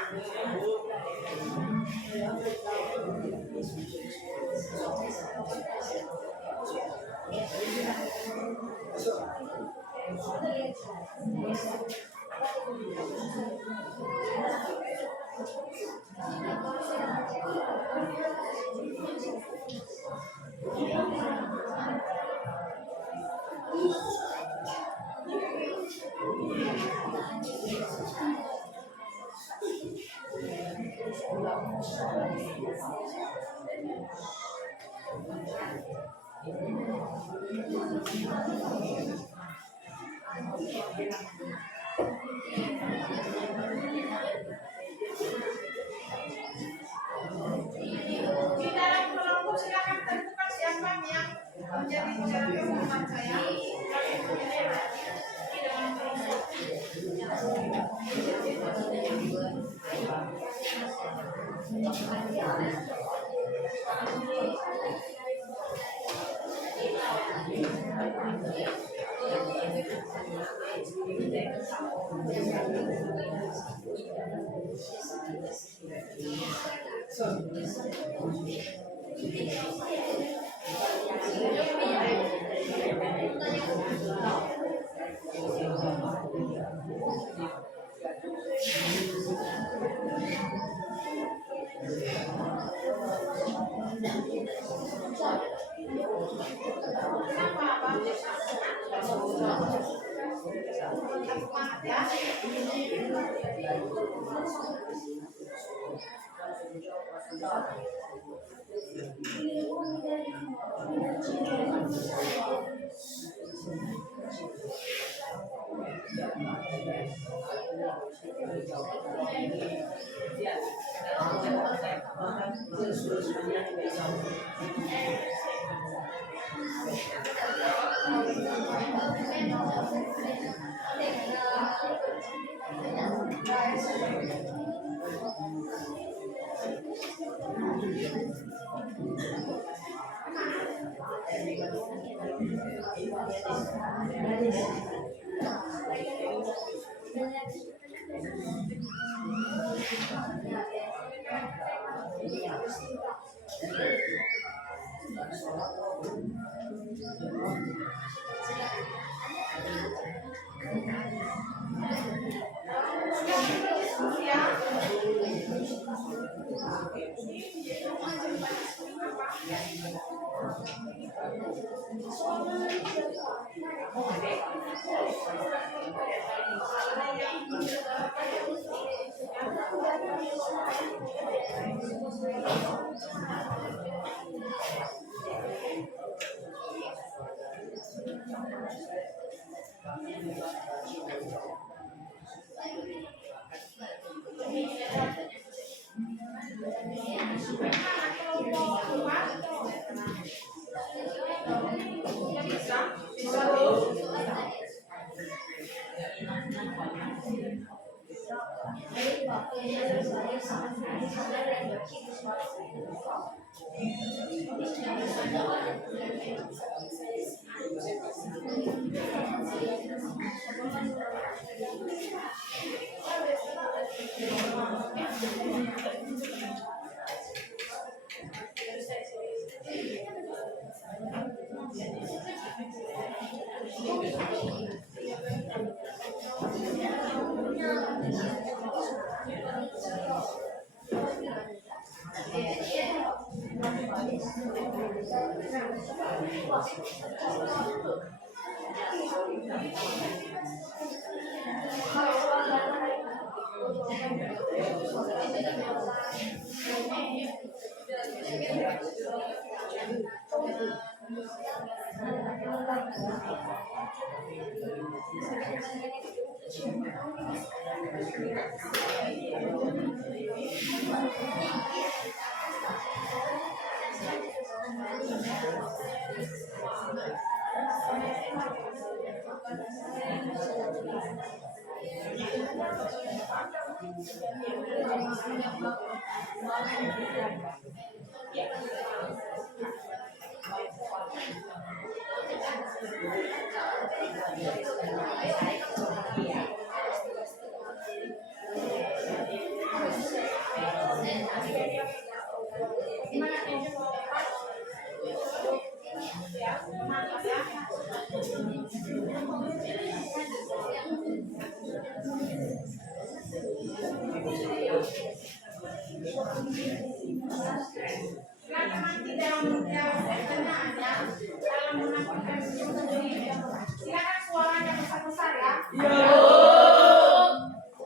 Silakan suaranya besar-besar ya.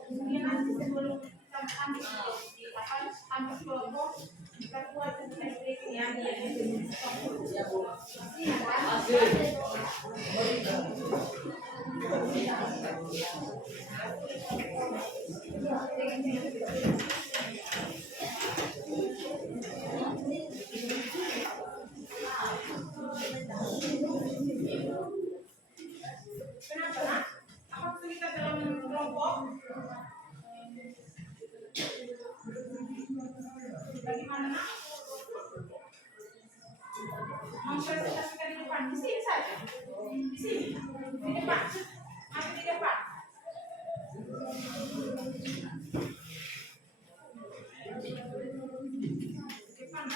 Kemudian nanti sebelum kita ambil kelompok, kita buat briefing ya. Kenapa nak? Apa kesulitan dalam kelompok? anak-anak? Mempresentasikan di depan, di sini saja. Di sini, di depan. Mari di depan. Depan.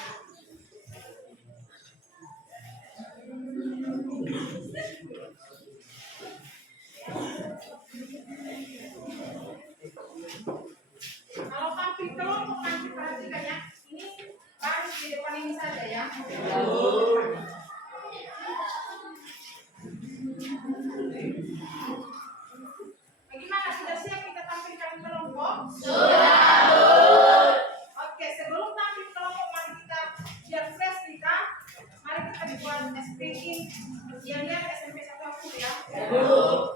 Kalau tampil kelompok nanti perhatikan ya. Ini baris di depan ini saja ya. Bagaimana, sudah siap kita tampilkan kelompok? Sudah. Oke, sebelum tampil kelompok mari kita biar fresh kita. Mari kita buat speaking. Yang lihat SMP 1 ya.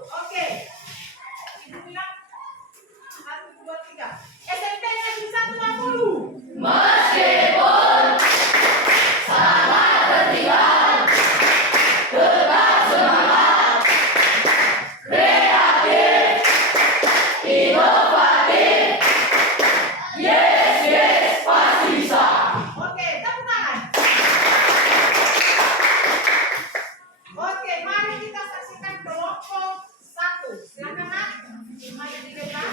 Oke. Ibu bilang 1, 2, 3. SMP Negeri 1 Meskipun sangat bertinggal, tetap semangat, kreatif, inovatif. Yes, yes, pasti bisa. Oke, tepuk tangan. Oke, mari kita saksikan kelompok 1. Silakan Nak. Mari di depan.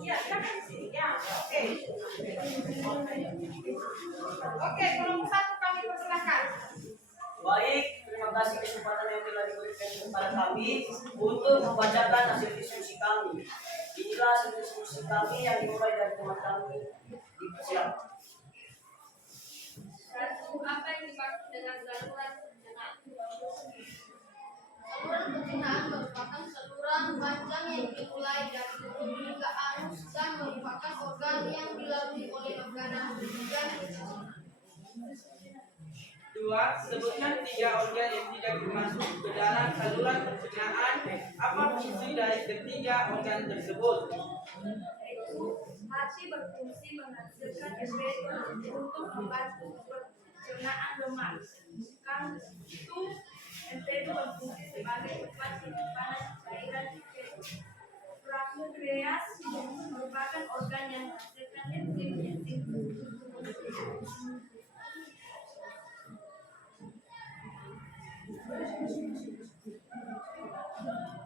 Ya, silakan di sini. Ya, oke. Oke, kelompok 1 kami persilakan. Baik, terima kasih kesempatan yang telah diberikan kepada kami untuk membacakan hasil diskusi kami. Inilah hasil diskusi kami yang dimulai dari teman kami di persiapan. Apa yang dimaksud dengan saluran pencernaan? Saluran pencernaan merupakan saluran panjang yang dimulai dari mulut hingga anus dan merupakan organ yang dilalui oleh organ-organ. 2. Sebutkan 3 organ yang tidak termasuk ke dalam saluran pencernaan. Apa fungsi dari ketiga organ tersebut? Hati berfungsi menghasilkan enzim untuk membantu pencernaan lemak. Kantung enzim berfungsi sebagai tempat penyimpanan cairan kecil. Pankreas merupakan organ yang menghasilkan enzim.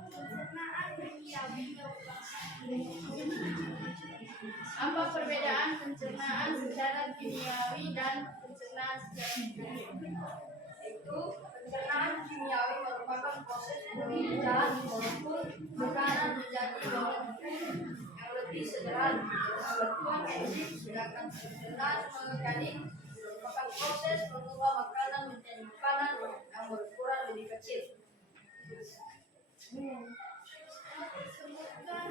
Pencernaan kimiawi Apa perbedaan pencernaan secara kimiawi dan pencernaan secara mekanik? Itu pencernaan kimiawi merupakan proses pemindahan molekul makanan menjadi molekul yang lebih sederhana berbentukan enzim, sedangkan pencernaan mekanik merupakan proses mengubah makanan menjadi makanan yang berukuran lebih kecil. Sebutkan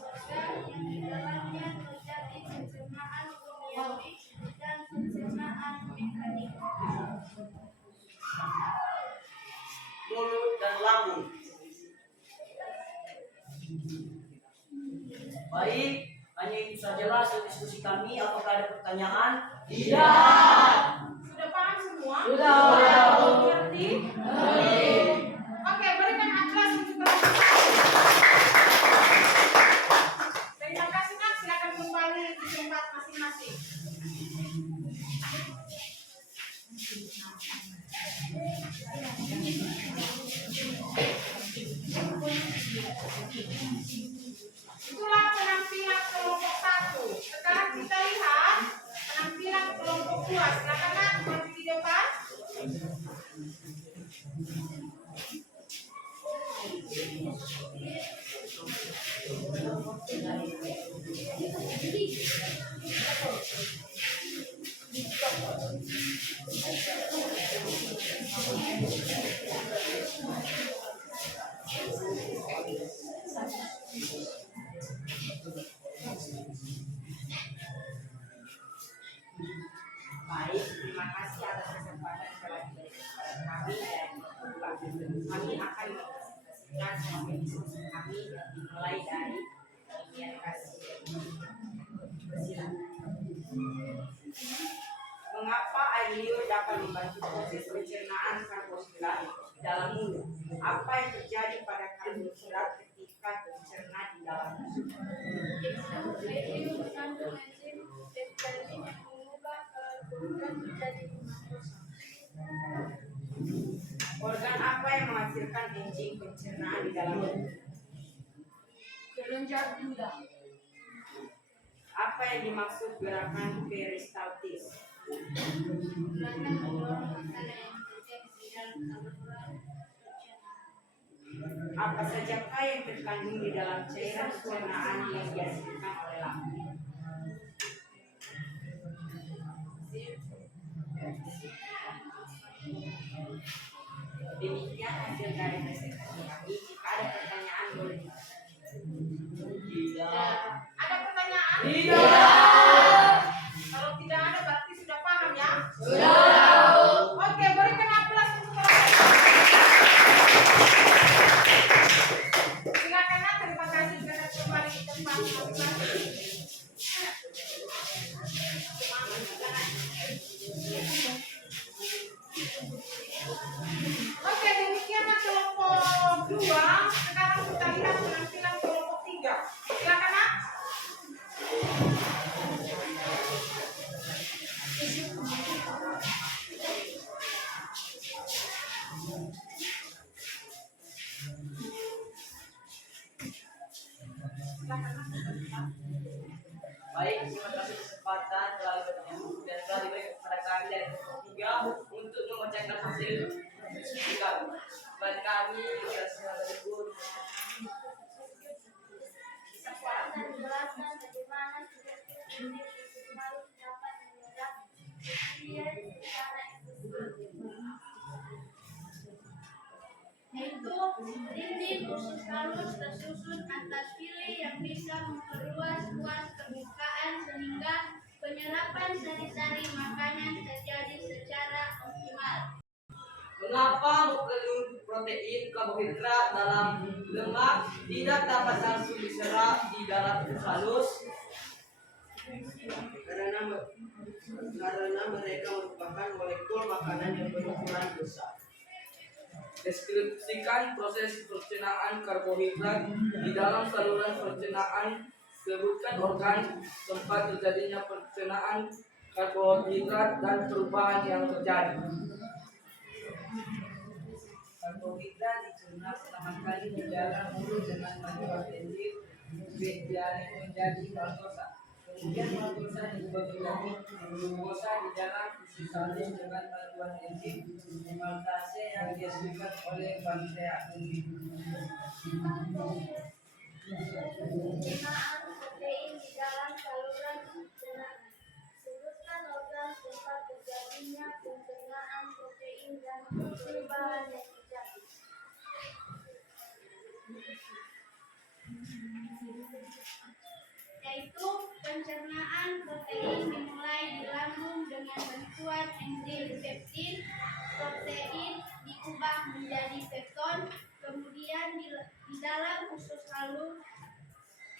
organ yang di dalamnya terjadi pencernaan kimiawi dan pencernaan mekanik. Mulut dan lambung. Baik, hanya itu sajalah hasil diskusi kami. Apakah ada pertanyaan? Tidak. Sudah paham semua? Sudah. Mengerti? Oke, berikan aplaus untuk kelompok 1. Terima kasih Nak, silakan kembali di tempat masing-masing. Itulah penampilan kelompok 1. Sekarang kita lihat penampilan kelompok 2. Silakan Nak, maju di depan. Baik, terima kasih atas kesempatan yang telah diberikan kepada kami dan kami akan mempresentasikan hasil diskusi kami yang dimulai dari bagian kasih. Mengapa air liur dapat membantu proses pencernaan karbohidrat dalam mulut? Apa yang terjadi pada karbohidrat ketika dicerna di dalam mulut? Air liur mengandung enzim peptidin yang mengubah karbohidrat menjadi glukosa. Organ apa yang menghasilkan enzim pencernaan di dalam mulut? Kelenjar duda. Apa yang dimaksud gerakan peristaltis? Gerakan mendorong makanan yang terjadi di dalam saluran pencernaan. Apa sajakah yang terkandung di dalam cairan pencernaan yang dihasilkan oleh lambung? Demikian hasil dari presentasi kami. Jika ada pertanyaan boleh. Tidak. Ada pertanyaan? Tidak. Kalau tidak ada berarti sudah paham ya? Sudah. Oke, berikan aplaus untuk silakan. Terima kasih sudah kembali di tempat masing-masing. Oke, demikianlah kelompok 2. Sekarang kita lihat penampilan kelompok 3. Silakan, Nak. Baik, terima kasih kesempatan telah diberikan dan telah diberikan kepada kami dari kelompok 3 untuk membacakan hasil diskusi kami. Dan kami sudah berikut. Dan menjelaskan bagaimana enzim harus dapat menyerap nutrien secara efisien. Yaitu enzim usus halus tersusun atas fili yang bisa memperluas ruas permukaan sehingga penyerapan sari-sari makanan terjadi secara optimal. Mengapa nukleus protein karbohidrat dalam lemak tidak dapat langsung diserap di dalam usus halus? Karena mereka merupakan molekul makanan yang berukuran besar. Deskripsikan proses pencernaan karbohidrat di dalam saluran pencernaan. Sebutkan organ tempat terjadinya pencernaan karbohidrat dan perubahan yang terjadi. Karbohidrat dicerna pertama kali di dalam mulut dengan bantuan enzim peptidin menjadi maltosa. Kemudian maltosa diubah menjadi glukosa di dalam usus halus dengan bantuan enzim maltase yang dihasilkan oleh pankreas. Pencernaan protein di dalam saluran pencernaan. Sebutkan organ tempat terjadinya pencernaan protein dan perubahan yang terjadi. Yaitu pencernaan protein dimulai di lambung dengan bantuan enzim peptid. Protein diubah menjadi pepton, kemudian di dalam usus halus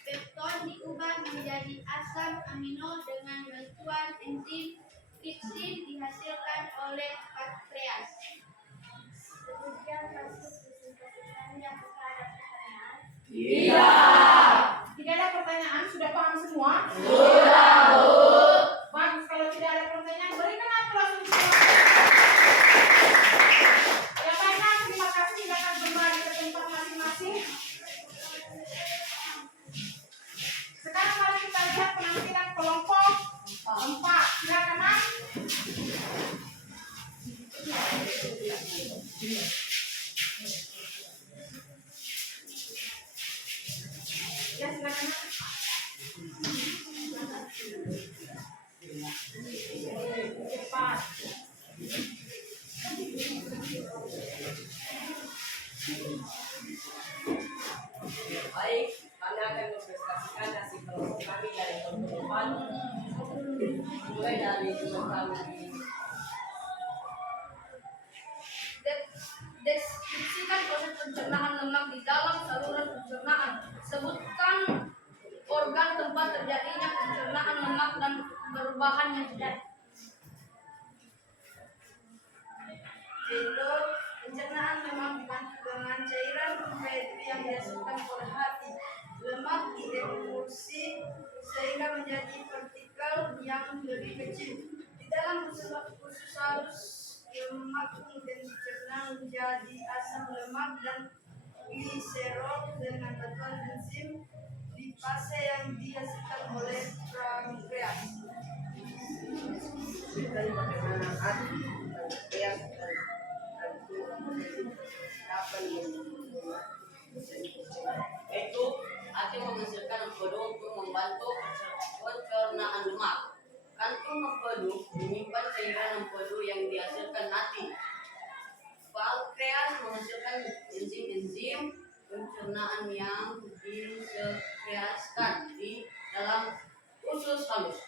pepton diubah menjadi asam amino dengan bantuan enzim tripsin dihasilkan oleh pankreas. Kemudian masuk presentasikannya kepada pertanyaan. Tidak. Tidak ada pertanyaan, sudah paham semua? Sudah, Bu. Bagus, kalau tidak ada pertanyaan, berikan aplaus untuk semua. Yang lainnya, terima kasih, silakan kembali ke tempat masing-masing. Sekarang mari kita lihat penampilan kelompok 4. Silakan, Mas. Ya, silakan, Mas. Cepat. dengan kami. Deskripsikan proses pencernaan lemak di dalam saluran pencernaan. Sebutkan organ tempat terjadinya pencernaan lemak dan perubahan yang terjadi. Yaitu pencernaan lemak dibantu dengan cairan yaitu yang dihasilkan oleh hati. Lemak diemulsi sehingga menjadi partikel yang lebih kecil. Di dalam usus halus lemak kemudian dicerna menjadi asam lemak dan gliserol dengan bantuan enzim lipase yang dihasilkan oleh pankreas. Berikan bagaimana hati pankreas dan apa yang Itu hati menghasilkan empedu untuk membantu pencernaan lemak. Kantung empedu menyimpan cairan empedu yang dihasilkan hati. Pankreas menghasilkan enzim-enzim pencernaan yang disekreskan di dalam usus halus.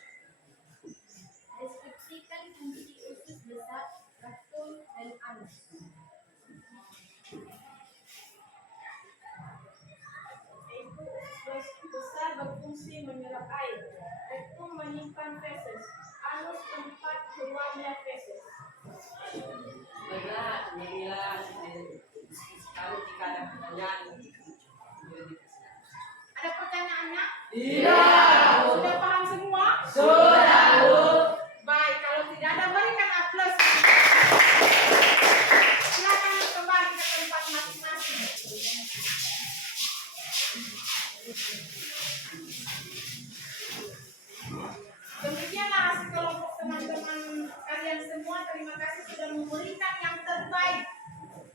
Deskripsikan fungsi usus besar, rektum, dan anus. Yaitu usus besar berfungsi menyerap air, rektum menyimpan feses, anus tempat keluarnya feses. Baiklah, inilah kami jika ada pertanyaan. Ada pertanyaannya? Iya. Sudah paham semua? Sudah, Bu. Baik, kalau tidak ada berikan aplaus. Silakan kembali ke tempat masing-masing. Demikianlah hasil kelompok teman-teman kalian semua. Terima kasih sudah memberikan yang terbaik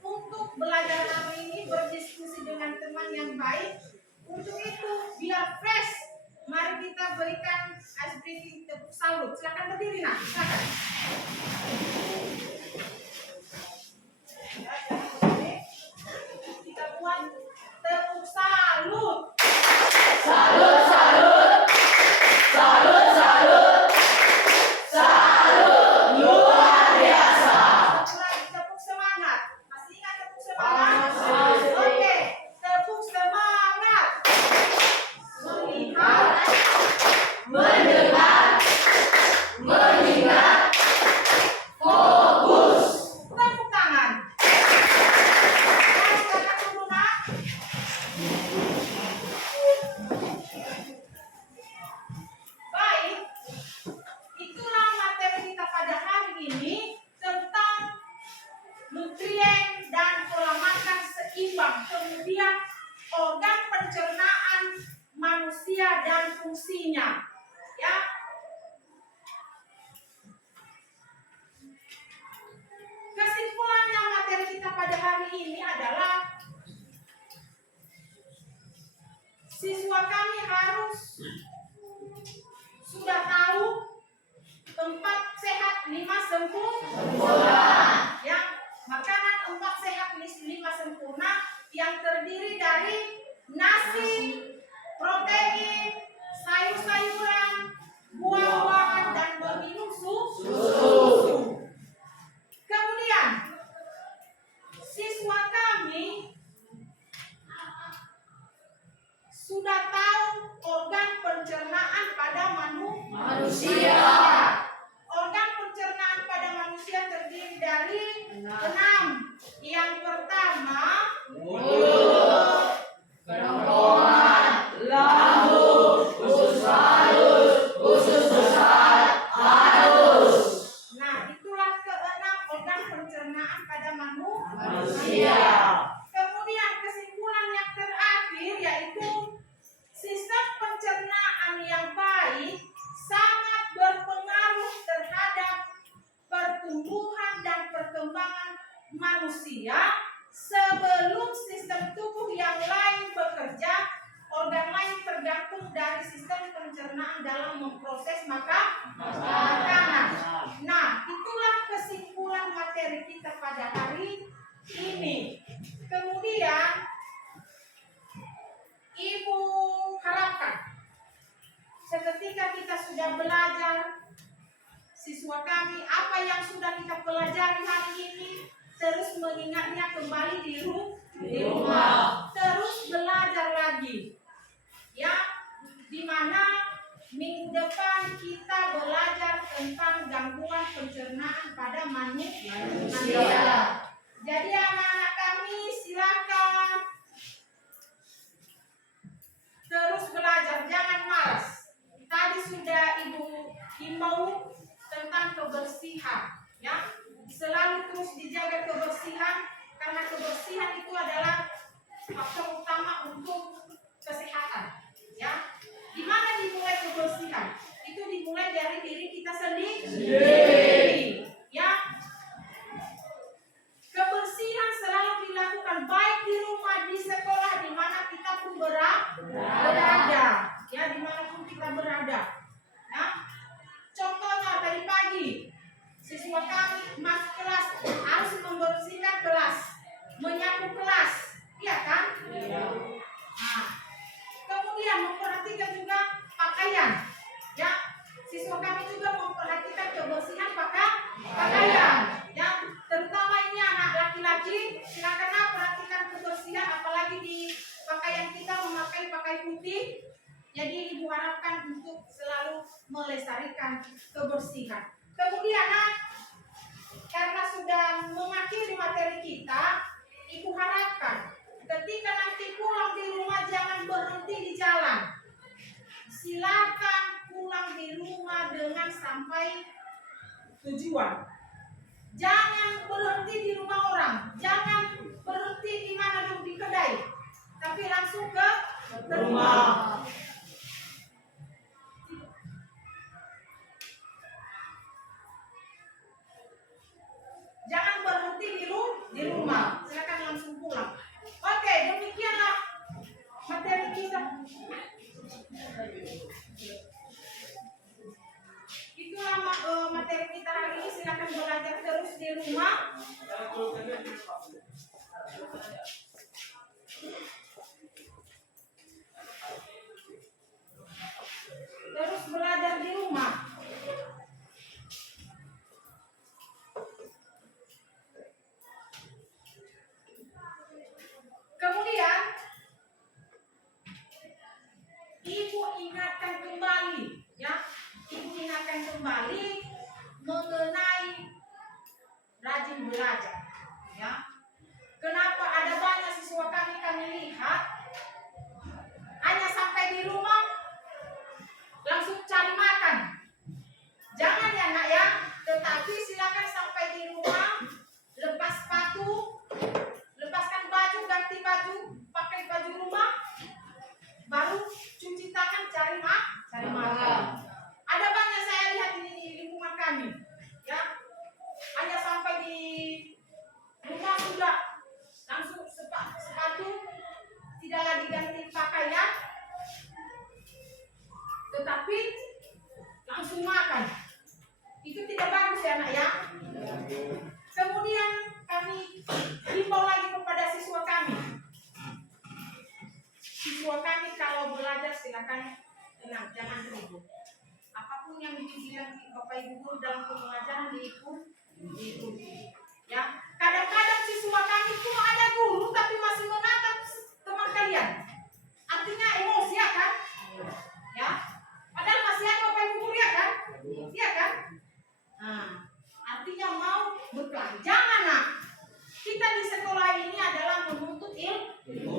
untuk belajar hari ini, berdiskusi dengan teman yang baik. Untuk itu, biar fresh, mari kita berikan ice breaking tepuk salut. Silakan berdiri, nak. Silakan. Kita buat tepuk salut. Salut, salut. Salut, salut. Salut. Luar biasa. Satu lagi, tepuk semangat. Masih ingat tepuk semangat? Masih. Oke, tepuk semangat. Melihat, Mendengar. Mengingat. Fokus. tepuk tangan. Silakan dulu, nak. Baik, itulah materi kita pada hari ini tentang nutrien dan pola makan seimbang, kemudian organ pencernaan manusia dan fungsinya. Ya. Kesimpulannya materi kita pada hari ini adalah siswa kami harus sudah tahu tempat sehat 5 sempurna. Ya, makanan 4 sehat 5 sempurna yang terdiri dari nasi, protein, sayur-sayuran, buah-buahan, dan berminum susu. Kemudian siswa kami sudah tahu organ pencernaan pada Manusia. Organ pencernaan pada manusia terdiri dari 6. Yang pertama, Mulut. Kerongkongan. Lambung. Usus halus. Usus besar. Halus. nah itulah keenam organ pencernaan pada Manusia. Kemudian kesimpulan yang terakhir yaitu sistem pencernaan yang baik sangat berpengaruh terhadap pertumbuhan dan perkembangan manusia. Sebelum sistem tubuh yang lain bekerja, organ lain tergantung dari sistem pencernaan dalam memproses makanan. Nah, itulah kesimpulan materi kita pada hari ini. Kemudian, Ibu harapkan seketika kita sudah belajar, siswa kami apa yang sudah kita pelajari hari ini, terus mengingatnya kembali di rumah. Terus belajar lagi. Ya, di mana minggu depan kita belajar tentang gangguan pencernaan pada manusia. Jadi anak-anak kami silakan terus belajar, jangan malas. Tadi sudah Ibu himbau tentang kebersihan, ya. Selalu terus dijaga kebersihan karena kebersihan itu adalah faktor utama untuk kesehatan, ya. Di mana dimulai kebersihan? Itu dimulai dari diri kita sendiri. Ya. Kebersihan selalu dilakukan baik di rumah, di sekolah, di mana kita pun berada. Ya, dimanapun kita berada. Ya. Contohnya tadi pagi, siswa kami masuk kelas harus membersihkan kelas, menyapu kelas, iya kan? Nah, kemudian memperhatikan juga pakaian. Ya, siswa kami juga memperhatikan kebersihan pakaian. Ya, terutama ini anak laki-laki, silakan perhatikan kebersihan, apalagi di pakaian kita memakai putih. Jadi Ibu harapkan untuk selalu melestarikan kebersihan. Kemudian karena sudah mengakhiri materi kita, Ibu harapkan ketika nanti pulang di rumah jangan berhenti di jalan. Silakan pulang di rumah dengan sampai tujuan. Jangan berhenti di rumah orang, jangan berhenti di mana dulu di kedai, tapi langsung ke rumah. Jangan berhenti di rumah, silakan langsung pulang. Oke, demikianlah materi kita. Itulah materi kita hari ini. Silakan belajar terus di rumah. Terus belajar di rumah. Kemudian Ibu ingatkan kembali, ya. Ibu ingatkan kembali mengenai rajin belajar, ya. Kenapa ada banyak siswa kami lihat hanya sampai di rumah langsung cari makan. Jangan ya nak ya, tetapi silakan sampai di rumah lepas sepatu, lepaskan baju, ganti baju, pakai baju rumah, baru cuci tangan, cari makan. Ada banyak saya lihat ini di lingkungan kami, ya. Hanya sampai di rumah sudah langsung sepatu, tidak lagi ganti pakaian, tetapi langsung makan. Itu tidak bagus ya nak ya. Kemudian kami himbau lagi kepada siswa kami. Siswa kami kalau belajar silakan tenang, jangan ribut. Apapun yang dibilang Bapak Ibu guru dalam pembelajaran diikuti. Ya, kadang-kadang siswa kami itu ada guru tapi masih menatap teman kalian. Artinya emosi ya kan? Ya, padahal masih ada Bapak Ibu guru ya kan? Iya kan? Nah, artinya mau berkelahi. Jangan nak. Kita di sekolah ini adalah menuntut ilmu,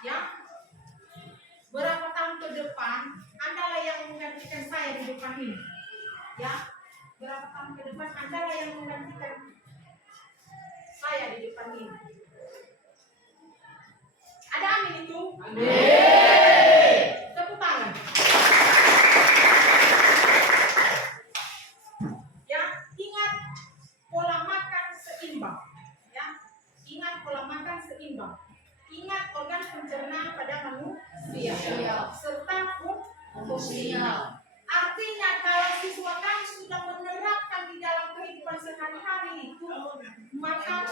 ya. Berapa tahun ke depan, Andalah yang menggantikan saya di depan ini, ya. Berapa tahun ke depan, Andalah yang menggantikan saya di depan ini. Ada amin itu? Amin. Tepuk tangan. Ya, ingat pola makan seimbang. Ya, ingat pola makan seimbang. Ingat organ pencernaan pada manusia serta fungsinya. Artinya kalau siswa kami sudah menerapkan di dalam kehidupan sehari-hari itu, maka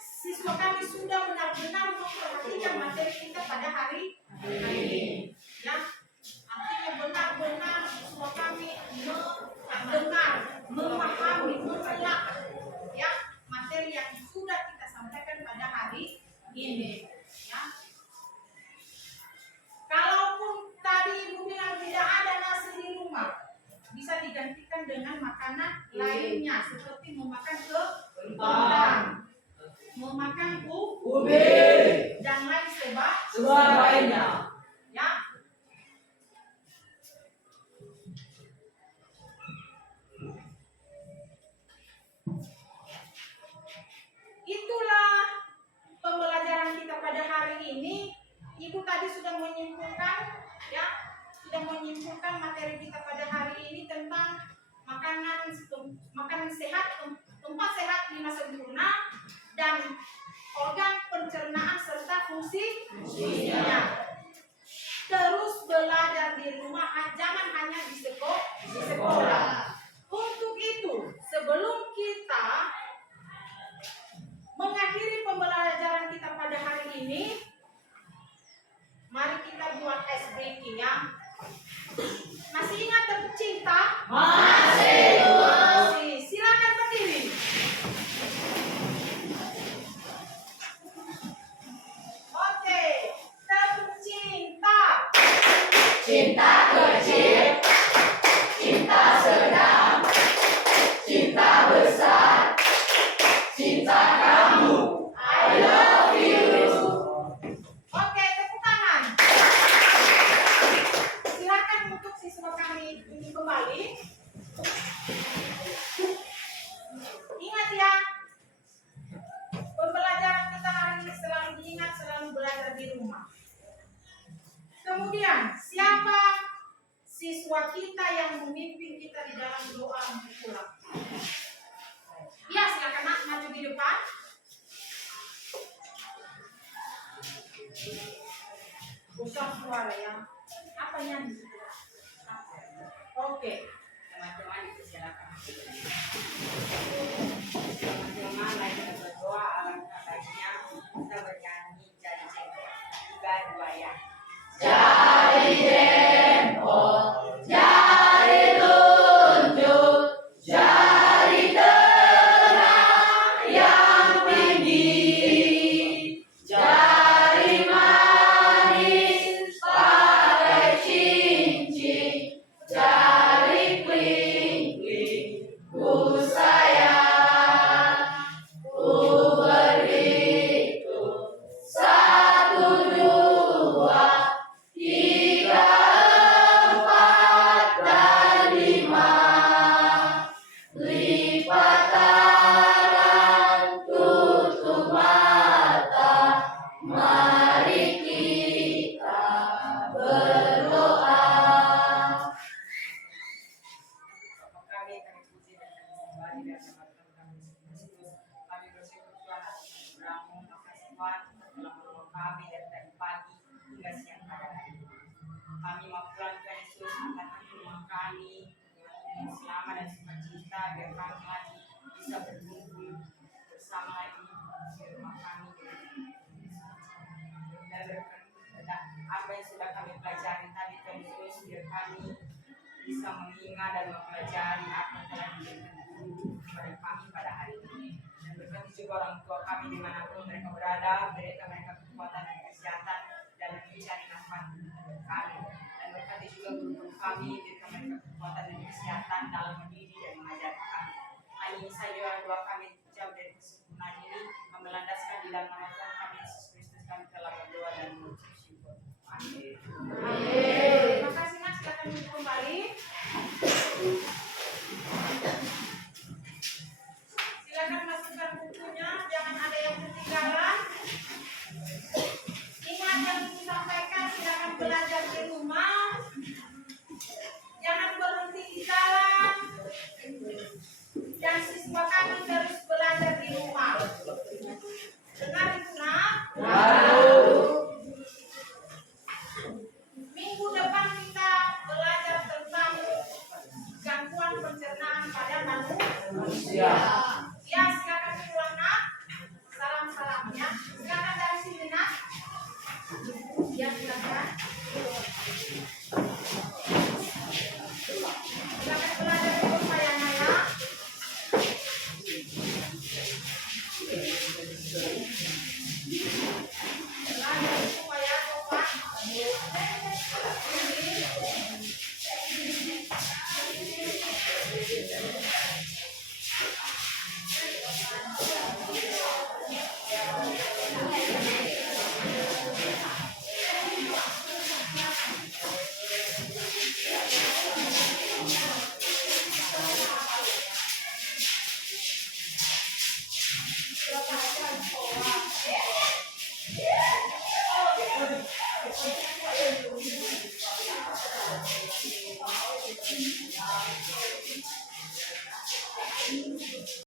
siswa kami sudah benar-benar memperhatikan materi kita pada hari ini. Ya, artinya benar-benar siswa kami dengan makanan lainnya seperti memakan kentang, memakan ubi, dan lain sebagainya. ya. Itulah pembelajaran kita pada hari ini. Ibu tadi sudah menyimpulkan ya, sudah menyimpulkan materi kita pada hari ini tentang makanan sehat, tempat sehat 5 sempurna dan organ pencernaan serta fungsinya. Terus belajar di rumah, jangan hanya di sekolah. Untuk itu, sebelum kita mengakhiri pembelajaran kita pada hari ini, mari kita buat ice breaking ya. Masih ingat tercinta? Masih. Silakan berdiri. Oke, tercinta. Cinta kecil, cinta sedang, cinta besar, cinta kamu. I love you. Oke, tepuk tangan. Silakan untuk siswa kami duduk kembali. Ingat ya, pembelajaran kita hari ini selalu diingat, selalu belajar di rumah. Kemudian, siapa siswa kita yang memimpin kita di dalam doa untuk pulang? Ya, silakan Nak, maju di depan. Besar suara ya. Apa yang Oke. Teman-teman dipersilakan. Teman-teman lagi berdoa, alangkah baiknya kita bernyanyi jadi jempol. 3, 2 ya. Jari jempol, jari telunjuk, jari tengah yang tinggi, jari manis pakai cincin, jari kelingking ku sayang, ku berhitung 1, 2, 3, 4, dan 5. Lipat tangan, tutup mata, mari kita berdoa. Bapa kami puji dan kami sembah di dalam nama Tuhan kami Yesus Kristus. Kami bersyukur Tuhan atas anugerah-Mu. Makasih Tuhan telah menolong kami dari pagi hingga siang pada hari ini. Kami mau pulang Tuhan Yesus, angkatkan rumah kami dengan selamat dan sukacita, biar kami lagi bisa berkumpul bersama lagi di rumah kami dan berkat apa yang sudah kami pelajari tadi Tuhan Yesus, biar kami bisa mengingat dan mempelajari apa yang telah diberikan guru kepada kami pada hari ini. Dan berkati juga orang tua kami dimanapun mereka berada, berikan mereka kekuatan dan kesehatan dalam mencari nafkah kami. Dan berkati juga guru kami, berikan mereka kekuatan dan kesehatan dalam mendidik dan mengajar kami. Hanya ini saja doa kami jauh dari kesempurnaan ini, kami landaskan di dalam nama Tuhan kami Yesus Kristus, kami telah berdoa dan mengucap syukur. Amin. Terima kasih Mas, silakan duduk kembali. Silakan masukkan bukunya, jangan ada yang ketinggalan. Ingat yang disampaikan, silakan belajar di rumah. Jangan berhenti di jalan. Dan siswa kami terus belajar di rumah. Dengar itu Nak? Minggu depan kita belajar tentang gangguan pencernaan pada manusia. Ya, silakan pulang Nak. Salam-salamnya. Silakan dari sini Nak. Ya, silakan. Silakan belajar di rumah ya Nak ya. Belajar di rumah ya, Bapak. Ini.